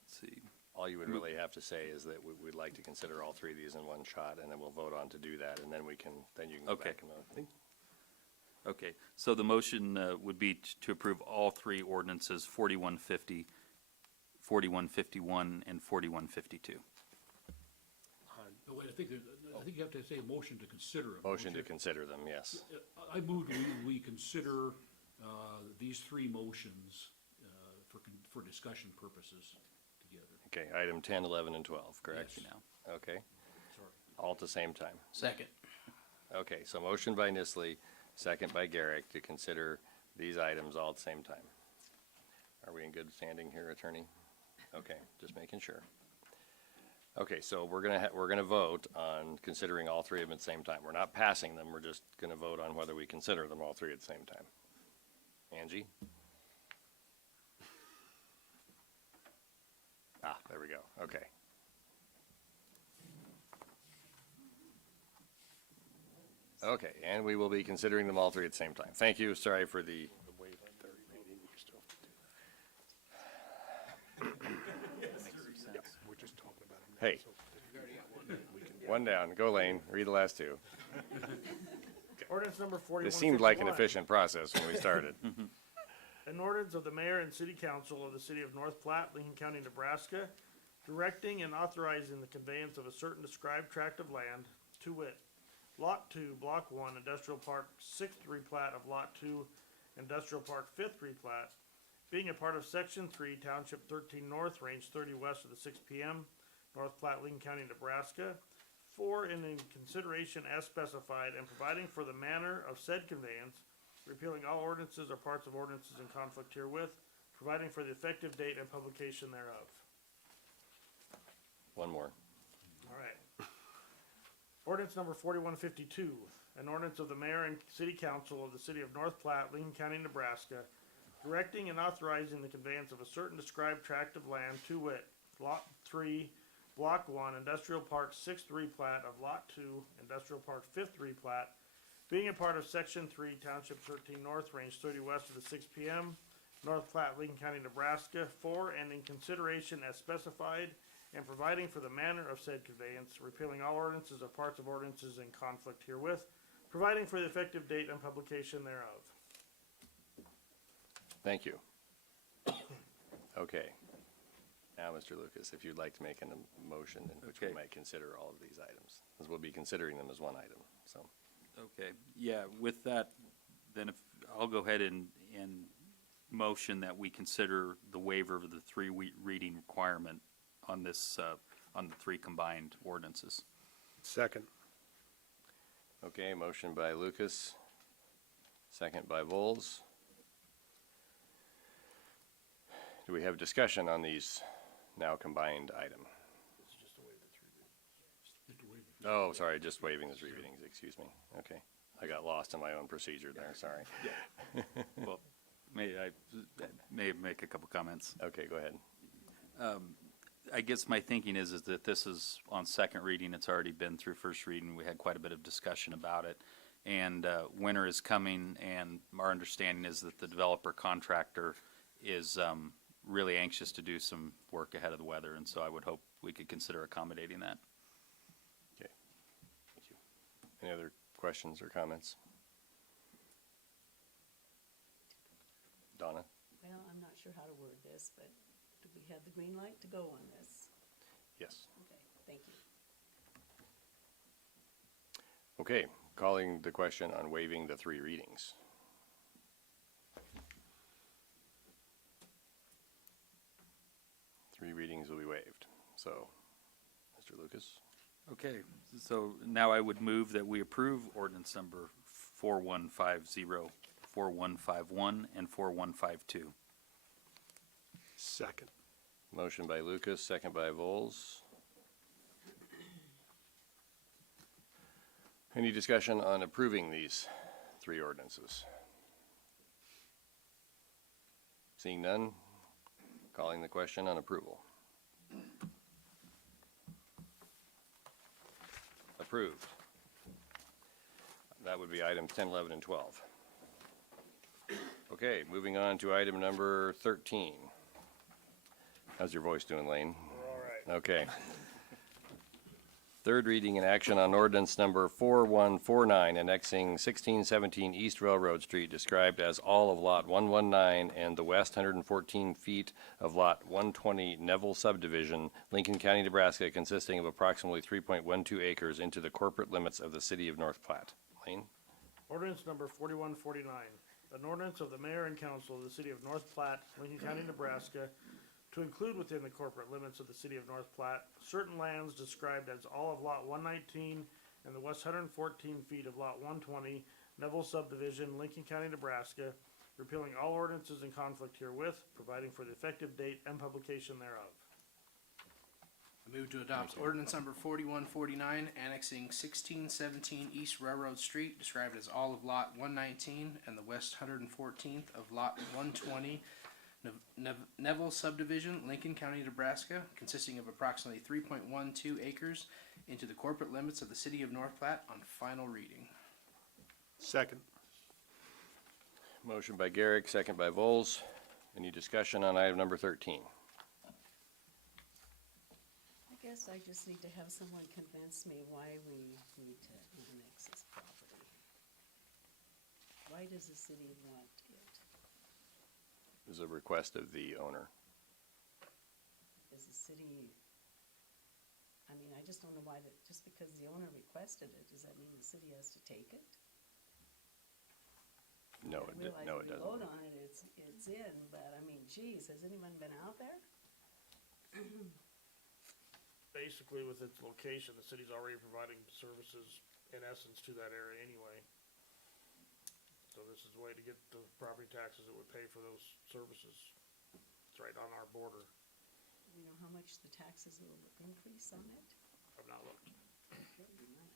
Let's see. All you would really have to say is that we'd like to consider all 3 of these in one shot, and then we'll vote on to do that, and then you can go Okay. back and vote. Okay, so the motion would be to approve all 3 ordinances, 4150, 4151, and 4152. Oh, wait, I think you have to say a motion to consider it. Motion to consider them, yes. I move we consider these 3 motions for discussion purposes together. Okay, item 10, 11, and 12, correct? Yes, now. Okay, Sorry. all at the same time. Second. Okay, so motion by Nisley, second by Garrick to consider these items all at the same time. Are we in good standing here, attorney? Okay, just making sure. Okay, so we're gonna vote on considering all 3 of them at the same time. We're not passing them, we're just gonna vote on whether we consider them all 3 at the same time. Angie? Ah, there we go, okay. Okay, and we will be considering them all 3 at the same time. Thank you, sorry for the wait on third reading. Hey, one down, go Lane, read the last 2. Ordinance number 4151. This seemed like an efficient process when we started. An ordinance of the mayor and city council of the city of North Platte, Lincoln County, Nebraska, directing and authorizing the conveyance of a certain described tract of land, to wit, Lot 2, Block 1, Industrial Park 6th replat of Lot 2, Industrial Park 5th replat, being a part of Section 3, Township 13 North, Range 30 West of the 6 p.m., North Platte, Lincoln County, Nebraska, for and in consideration as specified, and providing for the manner of said conveyance, repealing all ordinances or parts of ordinances in conflict herewith, providing for the effective date and publication thereof. One more. All right. Ordinance number 4152, an ordinance of the mayor and city council of the city of North Platte, Lincoln County, Nebraska, directing and authorizing the conveyance of a certain described tract of land, to wit, Lot 3, Block 1, Industrial Park 6th replat of Lot 2, Industrial Park 5th replat, being a part of Section 3, Township 13 North, Range 30 West of the 6 p.m., North Platte, Lincoln County, Nebraska, for and in consideration as specified, and providing for the manner of said conveyance, repealing all ordinances or parts of ordinances in conflict herewith, providing for the effective date and publication thereof. Thank you. Okay. Now, Mr. Lucas, if you'd like to make a motion in which we Okay. might consider all of these items, as we'll be considering them as one item, so. Okay, yeah, with that, then if, I'll go ahead and motion that we consider the waiver of the 3 reading requirement on this, on the 3 combined ordinances. Second. Okay, motion by Lucas, second by Vols. Do we have discussion on these now combined item? Just to Oh, sorry, just waiving the 3 readings, excuse me. Okay. I got lost in my own procedure there, sorry. Well, may I make a couple comments? Okay, go ahead. I guess my thinking is that this is on second reading. It's already been through first reading. We had quite a bit of discussion about it. And winter is coming, and our understanding is that the developer contractor is really anxious to do some work ahead of the weather. And so I would hope we could consider accommodating that. Okay, thank you. Any other questions or comments? Donna? Well, I'm not sure how to word this, but do we have the green light to go on this? Yes. Okay, thank you. Okay, calling the question on waiving the 3 readings. Three readings will be waived. So, Mr. Lucas? Okay, so now I would move that we approve ordinance number 4150, 4151, and 4152. Second. Motion by Lucas, second by Vols. Any discussion on approving these 3 ordinances? Seeing none, calling the question on approval. Approved. That would be items 10, 11, and 12. Okay, moving on to item number 13. How's your voice doing, Lane? We're all right. Okay. Third reading and action on ordinance number 4149, annexing 1617 East Railroad Street, described as all of Lot 119 and the west 114 feet of Lot 120 Neville subdivision, Lincoln County, Nebraska, consisting of approximately 3.12 acres into the corporate limits of the city of North Platte. Lane? Ordinance number 4149, an ordinance of the mayor and council of the city of North Platte, Lincoln County, Nebraska, to include within the corporate limits of the city of North Platte certain lands described as all of Lot 119 and the west 114 feet of Lot 120 Neville subdivision, Lincoln County, Nebraska, repealing all ordinances in conflict herewith, providing for the effective date and publication thereof. I move to adopt ordinance number 4149, annexing 1617 East Railroad Street, described as all of Lot 119 and the west 114th of Lot 120 Neville subdivision, Lincoln County, Nebraska, consisting of approximately 3.12 acres into the corporate limits of the city of North Platte on final reading. Second. Motion by Garrick, second by Vols. Any discussion on item number 13? I guess I just need to have someone convince me why we need to annex this property. Why does the city want it? It was a request of the owner. Is the city, I mean, I just don't know why, just because the owner requested it, does that mean the city has to take it? No, I it realize no, if it we vote doesn't. on it, it's in, but I mean, geez, has anyone been out there? Basically, with its location, the city's already providing services in essence to that area anyway. So this is a way to get the property taxes that would pay for those services. It's right on our border. Do we know how much the taxes will increase on it? I've not looked. Probably not.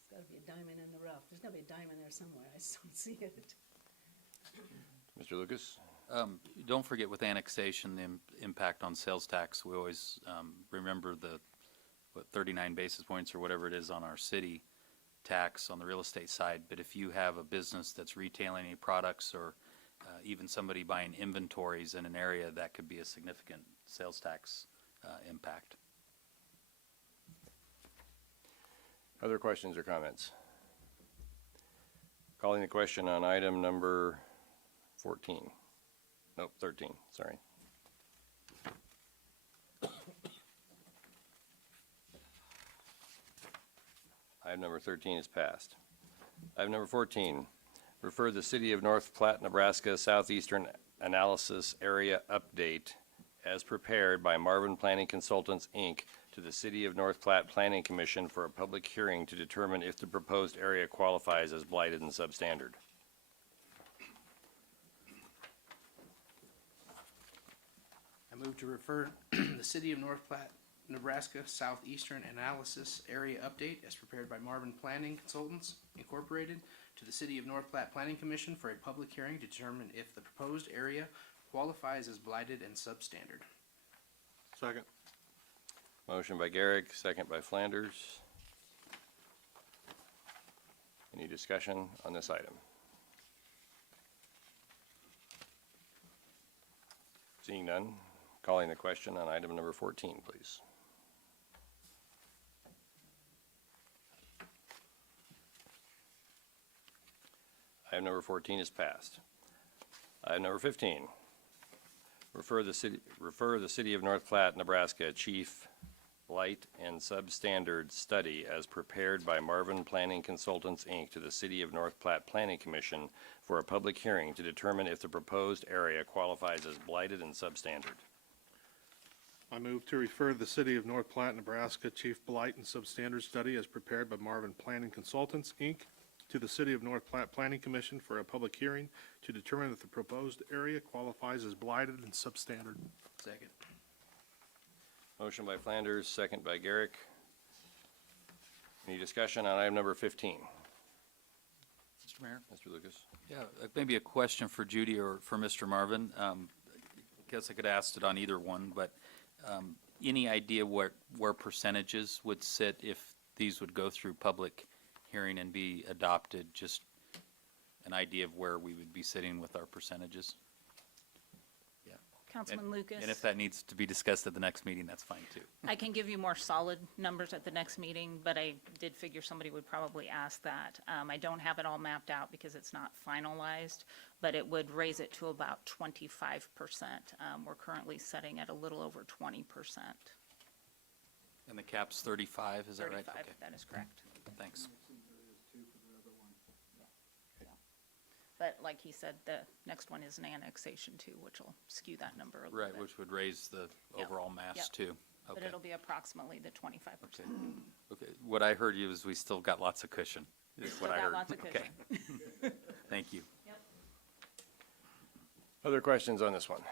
It's gotta be a diamond in the rough. There's gotta be a diamond there somewhere. I just don't see it. Mr. Lucas? Don't forget with annexation, the impact on sales tax. We always remember the 39 basis points or whatever it is on our city tax on the real estate side. But if you have a business that's retailing any products or even somebody buying inventories in an area, that could be a significant sales tax impact. Other questions or comments? Calling the question on item number 14. Nope, 13, sorry. Item number 13 is passed. Item number 14, refer the City of North Platte, Nebraska Southeastern Analysis Area Update as prepared by Marvin Planning Consultants, Inc. to the City of North Platte Planning Commission for a public hearing to determine if the proposed area qualifies as blighted and substandard. I move to refer the city of North Platte Nebraska Southeastern Analysis Area Update as prepared by Marvin Planning Consultants Incorporated to the City of North Platte Planning Commission for a public hearing to determine if the proposed area qualifies as blighted and substandard. Second. Motion by Garrick, second by Flanders. Any discussion on this item? Seeing none, calling the question on item number 14, please. Item number 14 is passed. Item number 15, refer the City of North Platte, Nebraska Chief Blight and Substandard Study as prepared by Marvin Planning Consultants, Inc. to the City of North Platte Planning Commission for a public hearing to determine if the proposed area qualifies as blighted and substandard. I move to refer the City of North Platte, Nebraska Chief Blight and Substandard Study as prepared by Marvin Planning Consultants, Inc. to the City of North Platte Planning Commission for a public hearing to determine if the proposed area qualifies as blighted and substandard. Second. Motion by Flanders, second by Garrick. Any discussion on item number 15? Mr. Mayor? Mr. Lucas? Yeah, maybe a question for Judy or for Mr. Marvin. Guess I could ask it on either one, but any idea where percentages would sit if these would go through public hearing and be adopted? Just an idea of where we would be sitting with our percentages? Councilman Lucas. And if that needs to be discussed at the next meeting, that's fine too. I can give you more solid numbers at the next meeting, but I did figure somebody would probably ask that. I don't have it all mapped out because it's not finalized, but it would raise it to about 25%. We're currently setting at a little over 20%. And the cap's 35, is that right? 35, Okay. that is correct. Thanks. But like he said, the next one is an annexation too, which will skew that number a little Right, bit. which would raise the Yep. overall mass Yep. too. But Okay. it'll be approximately the 25%. Okay. Okay. What I heard you is we still got lots of cushion, is what I got heard. lots of Okay. Thank you. Yep. Other questions on this one?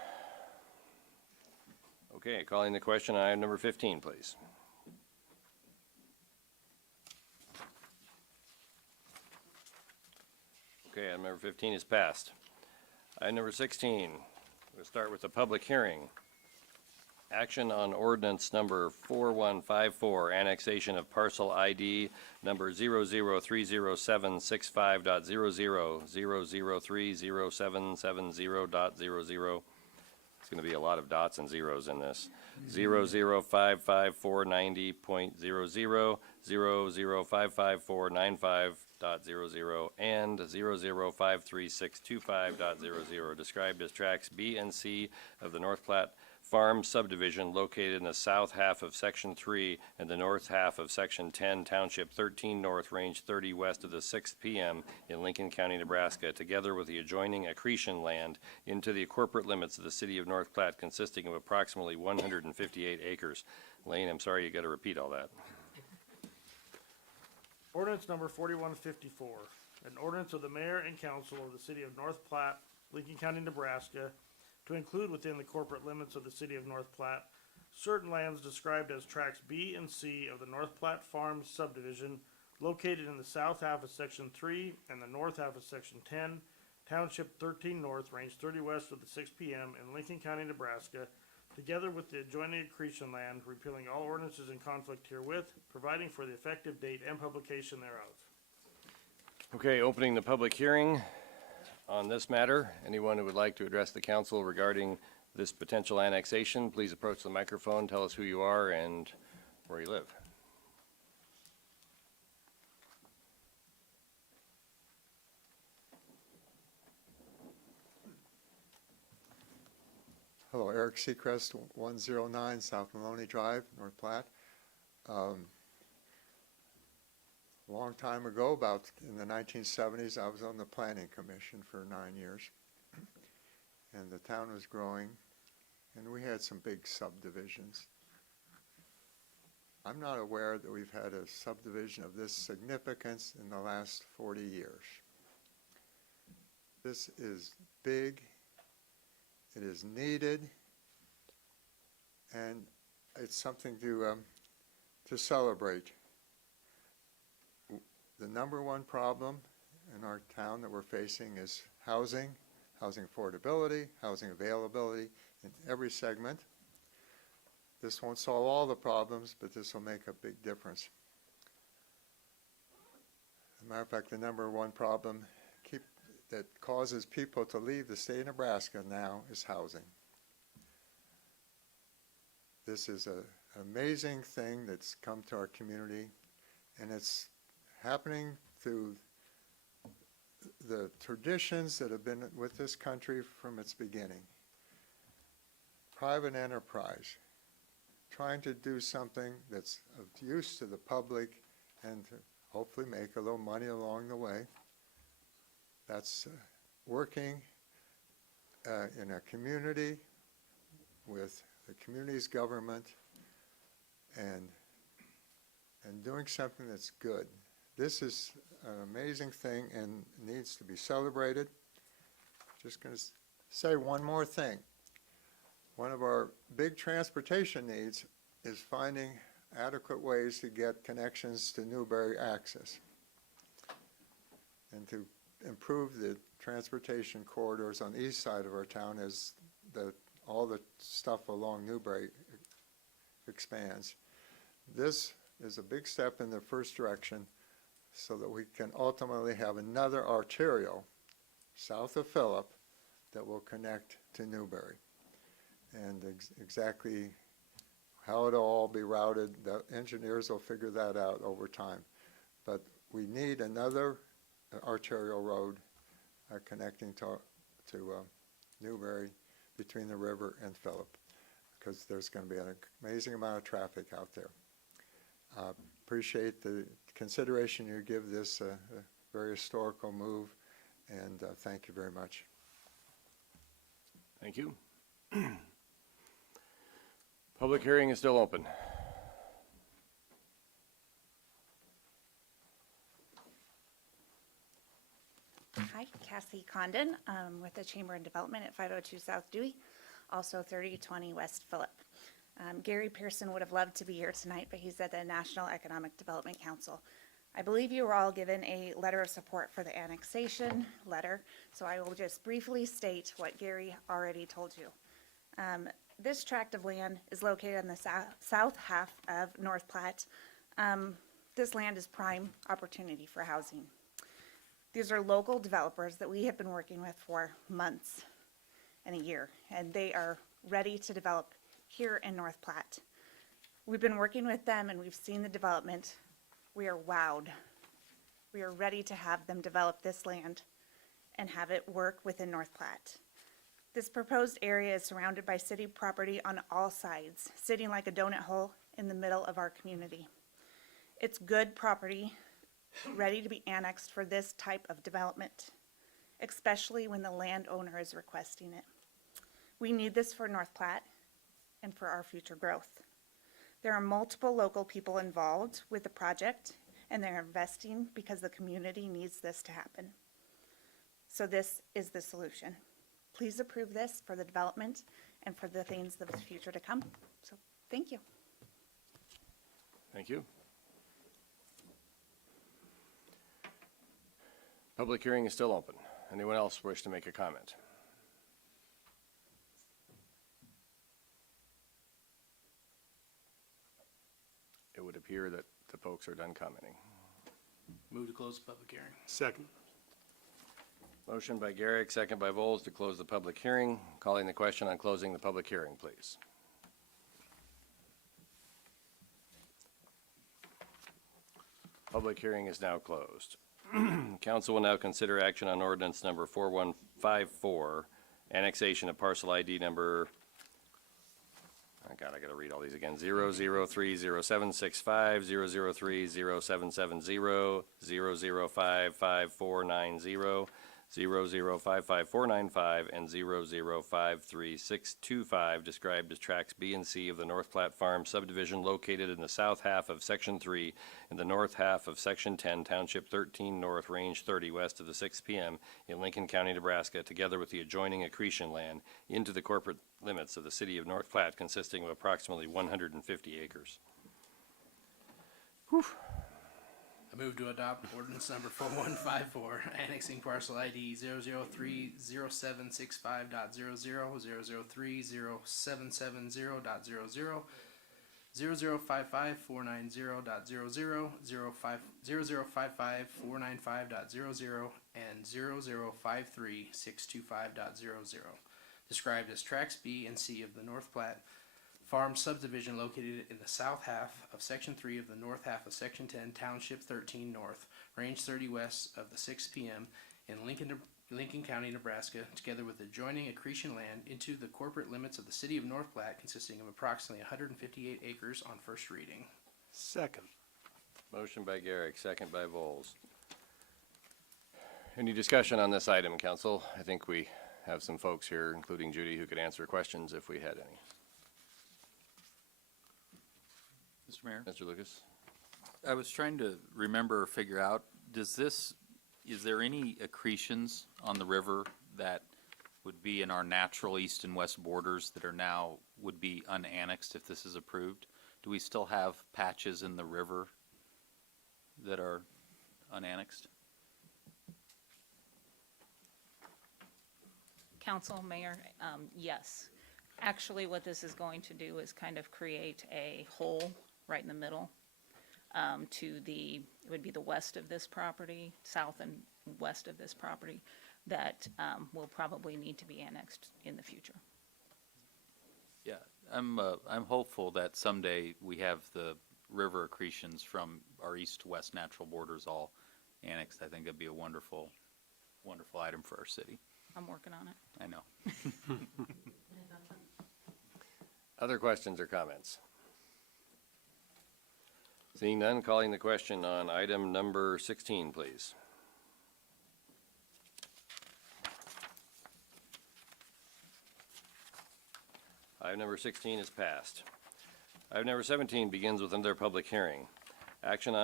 Okay, calling the question on item number 15, please. Okay, item number 15 is passed. Item number 16, we'll start with the public hearing. Action on ordinance number 4154, annexation of parcel ID number 0030765.00, 0030770.00. It's going to be a lot of dots and zeros in this. 0055490.00, 0055495.00, and 0053625.00, described as tracks B and C of the North Platte Farm subdivision located in the south half of Section 3 and the north half of Section 10, Township 13 North, Range 30 west of the 6th PM in Lincoln County, Nebraska, together with the adjoining accretion land into the corporate limits of the city of North Platte, consisting of approximately 158 acres. Lane, I'm sorry you got to repeat all that. Ordinance number 4154, an ordinance of the mayor and council of the city of North Platte, Lincoln County, Nebraska, to include within the corporate limits of the city of North Platte certain lands described as tracts B and C of the North Platte Farm subdivision located in the south half of Section 3 and the north half of Section 10, Township 13 North, Range 30 west of the 6 PM in Lincoln County, Nebraska, together with the adjoining accretion land, repealing all ordinances in conflict herewith, providing for the effective date and publication thereof. Okay, opening the public hearing on this matter. Anyone who would like to address the council regarding this potential annexation, please approach the microphone, tell us who you are and where you live. Hello, Eric Seacrest, 109 South Maloney Drive, North Platte. A long time ago, about in the 1970s, I was on the Planning Commission for 9 years. And the town was growing, and we had some big subdivisions. I'm not aware that we've had a subdivision of this significance in the last 40 years. This is big. It is needed, and it's something to celebrate. The number one problem in our town that we're facing is housing affordability, housing availability in every segment. This won't solve all the problems, but this will make a big difference. As a matter of fact, the number one problem that causes people to leave the state of Nebraska now is housing. This is an amazing thing that's come to our community, and it's happening through the traditions that have been with this country from its beginning. Private enterprise, trying to do something that's of use to the public and to hopefully make a little money along the way. That's working in a community with the community's government and doing something that's good. This is an amazing thing and needs to be celebrated. Just going to say one more thing. One of our big transportation needs is finding adequate ways to get connections to Newberry access and to improve the transportation corridors on the east side of our town as all the stuff along Newberry expands. This is a big step in the first direction so that we can ultimately have another arterial south of Phillip that will connect to Newberry. And exactly how it'll all be routed, the engineers will figure that out over time. But we need another arterial road connecting to Newberry between the river and Phillip, because there's going to be an amazing amount of traffic out there. Appreciate the consideration you give this very historical move, and thank you very much. Thank you. Public hearing is still open. Hi, Cassie Condon with the Chamber and Development at 502 South Dewey, also 3020 West Phillip. Gary Pearson would have loved to be here tonight, but he's at the National Economic Development Council. I believe you were all given a letter of support for the annexation letter, so I will just briefly state what Gary already told you. This tract of land is located on the south half of North Platte. This land is prime opportunity for housing. These are local developers that we have been working with for months and a year, and they are ready to develop here in North Platte. We've been working with them and we've seen the development. We are wowed. We are ready to have them develop this land and have it work within North Platte. This proposed area is surrounded by city property on all sides, sitting like a donut hole in the middle of our community. It's good property, ready to be annexed for this type of development, especially when the landowner is requesting it. We need this for North Platte and for our future growth. There are multiple local people involved with the project, and they're investing because the community needs this to happen. So this is the solution. Please approve this for the development and for the things of the future to come. So thank you. Thank you. Public hearing is still open. Anyone else wish to make a comment? It would appear that the folks are done commenting. Move to close the public hearing. Second. Motion by Garrick, second by Vols to close the public hearing. Calling the question on closing the public hearing, please. Public hearing is now closed. Council will now consider action on ordinance number 4154, annexation of parcel ID number, I gotta read all these again, 0030765, 0030770, 0055490, 0055-495 and 0053-625, described as tracks B and C of the North Platte Farm subdivision located in the south half of Section 3 and the north half of Section 10, Township 13 North, Range 30, west of the 6 p.m. in Lincoln County, Nebraska, together with the adjoining accretion land into the corporate limits of the city of North Platte, consisting of approximately 150 acres. I move to adopt ordinance number 4154, annexing parcel ID 0030765.00, 0030770.00, 0055490.00, 0055495.00, and 0053625.00, described as tracks B and C of the North Platte Farm subdivision located in the south half of Section 3 of the north half of Section 10, Township 13 North, Range 30 west of the 6 p.m. in Lincoln County, Nebraska, together with adjoining accretion land into the corporate limits of the city of North Platte, consisting of approximately 158 acres on first reading. Second. Motion by Garrick, second by Vols. Any discussion on this item, council? I think we have some folks here, including Judy, who could answer questions if we had any. Mr. Mayor? Mr. Lucas? I was trying to remember or figure out, is there any accretions on the river that would be in our natural east and west borders that are now, would be unannexed if this is approved? Do we still have patches in the river that are unannexed? Council, Mayor, yes. Actually, what this is going to do is kind of create a hole right in the middle to the, it would be the west of this property, south and west of this property, that will probably need to be annexed in the future. Yeah, I'm hopeful that someday we have the river accretions from our east-west natural borders all annexed. I think it'd be a wonderful, wonderful item for our city. I'm working on it. I know. Other questions or comments? Seeing none, calling the question on item number 16, please. Item number 16 is passed. Item number 17 begins with another public hearing. Action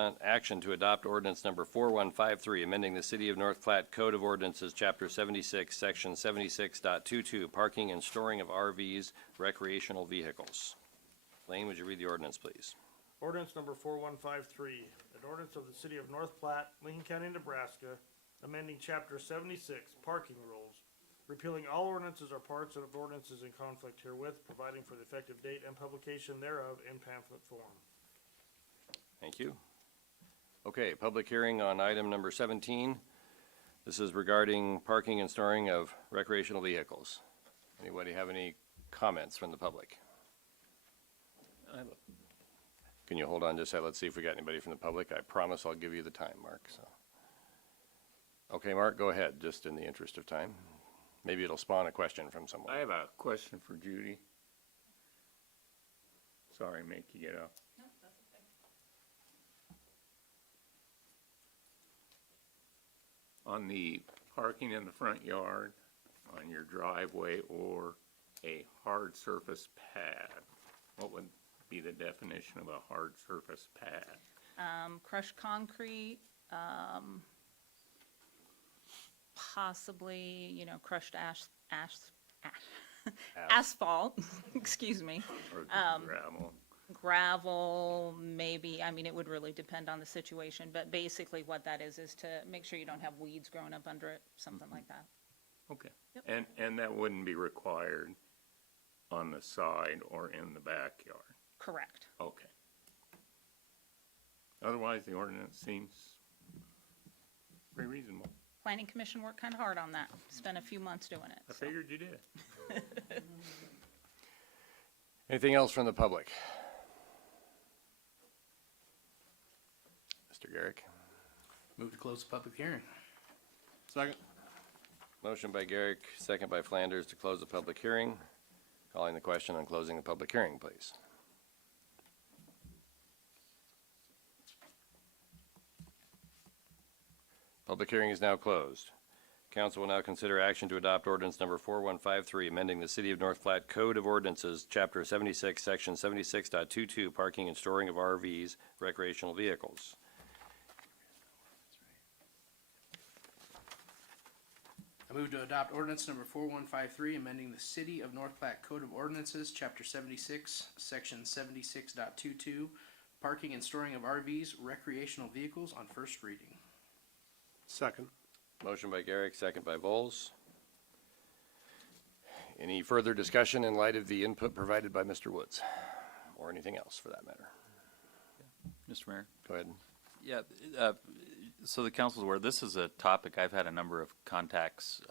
to adopt ordinance number 4153, amending the City of North Platte Code of Ordinances, Chapter 76, Section 76.22, parking and storing of RVs, recreational vehicles. Lane, would you read the ordinance, please? Ordinance number 4153, an ordinance of the city of North Platte, Lincoln County, Nebraska, amending chapter 76, parking rules, repealing all ordinances or parts of ordinances in conflict herewith, providing for the effective date and publication thereof in pamphlet form. Thank you. Okay, public hearing on item number 17. This is regarding parking and storing of recreational vehicles. Anybody have any comments from the public? Can you hold on just a second? Let's see if we got anybody from the public. I promise I'll give you the time, Mark. So, okay, Mark, go ahead, just in the interest of time. Maybe it'll spawn a question from someone. I have a question for Judy. Sorry, make you get up. No, that's okay. On the parking in the front yard, on your driveway, or a hard surface pad, what would be the definition of a hard surface pad? Crushed concrete, possibly, crushed asphalt, excuse me. Or gravel? Gravel, maybe, it would really depend on the situation, but basically what that is to make sure you don't have weeds growing up under it, something like that. Okay. Yep. And that wouldn't be required on the side or in the backyard? Correct. Okay. Otherwise, the ordinance seems pretty reasonable. Planning Commission worked kind of hard on that, spent a few months doing it. I figured you did. Anything else from the public? Mr. Garrick. Move to close the public hearing. Second. Motion by Garrick, second by Flanders to close the public hearing. Calling the question on closing the public hearing, please. Public hearing is now closed. Council will now consider action to adopt ordinance number 4153, amending the City of North Platte Code of Ordinances, Chapter 76, Section 76.22, parking and storing of RVs, recreational vehicles. I move to adopt ordinance number 4153, amending the City of North Platte Code of Ordinances, Chapter 76, Section 76.22, parking and storing of RVs, recreational vehicles on first reading. Second. Motion by Garrick, second by Vols. Any further discussion in light of the input provided by Mr. Woods, or anything else for that matter? Mr. Mayor? Go ahead. Yeah, so the council's aware, this is a topic, I've had a number of contacts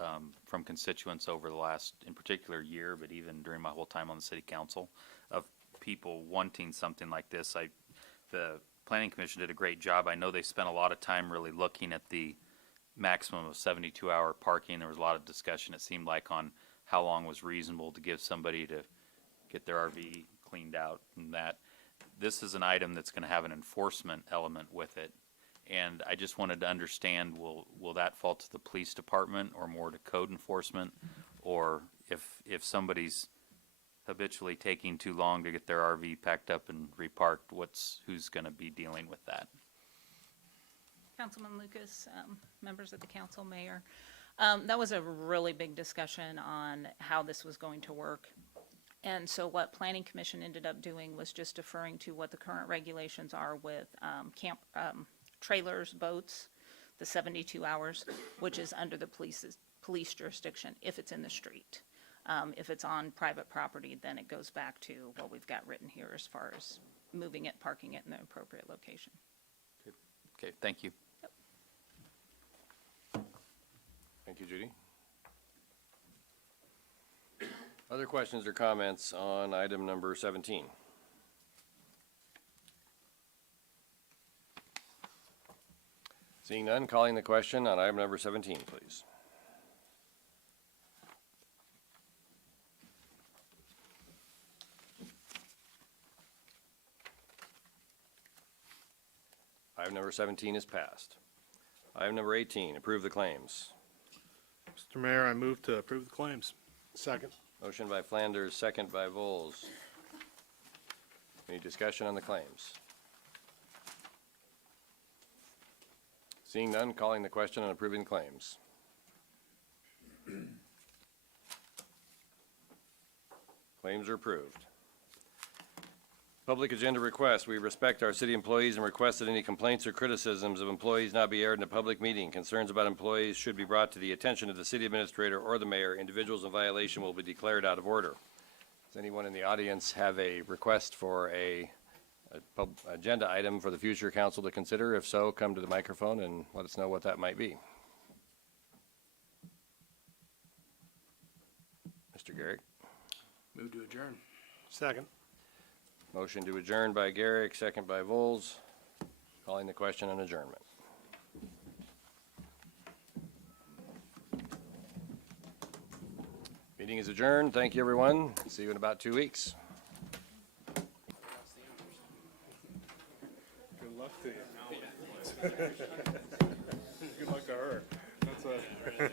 from constituents over the last, in particular, year, but even during my whole time on the city council, of people wanting something like this. The planning commission did a great job. I know they spent a lot of time really looking at the maximum of 72-hour parking. There was a lot of discussion, it seemed like, on how long was reasonable to give somebody to get their RV cleaned out and that. This is an item that's going to have an enforcement element with it. And I just wanted to understand, will that fall to the police department or more to code enforcement? Or if somebody's habitually taking too long to get their RV packed up and reparked, who's going to be dealing with that? Councilman Lucas, members of the council, mayor. That was a really big discussion on how this was going to work. And so what Planning Commission ended up doing was just deferring to what the current regulations are with trailers, boats, the 72 hours, which is under the police jurisdiction if it's in the street. If it's on private property, then it goes back to what we've got written here as far as moving it, parking it in the appropriate location. Okay, thank you. Thank you, Judy. Other questions or comments on item number 17? Seeing none, calling the question on item number 17, please. Item number 17 is passed. Item number 18, approve the claims. Mr. Mayor, I move to approve the claims. Second. Motion by Flanders, second by Vols. Any discussion on the claims? Seeing none, calling the question on approving claims. Claims are approved. Public agenda request. We respect our city employees and request that any complaints or criticisms of employees not be aired in a public meeting. Concerns about employees should be brought to the attention of the city administrator or the mayor. Individuals in violation will be declared out of order. Does anyone in the audience have a request for a agenda item for the future council to consider? If so, come to the microphone and let us know what that might be. Mr. Garrick. Move to adjourn. Second. Motion to adjourn by Garrick, second by Vols. Calling the question on adjournment. Meeting is adjourned. Thank you, everyone. See you in about 2 weeks. Good luck to you. Good luck to her. That's a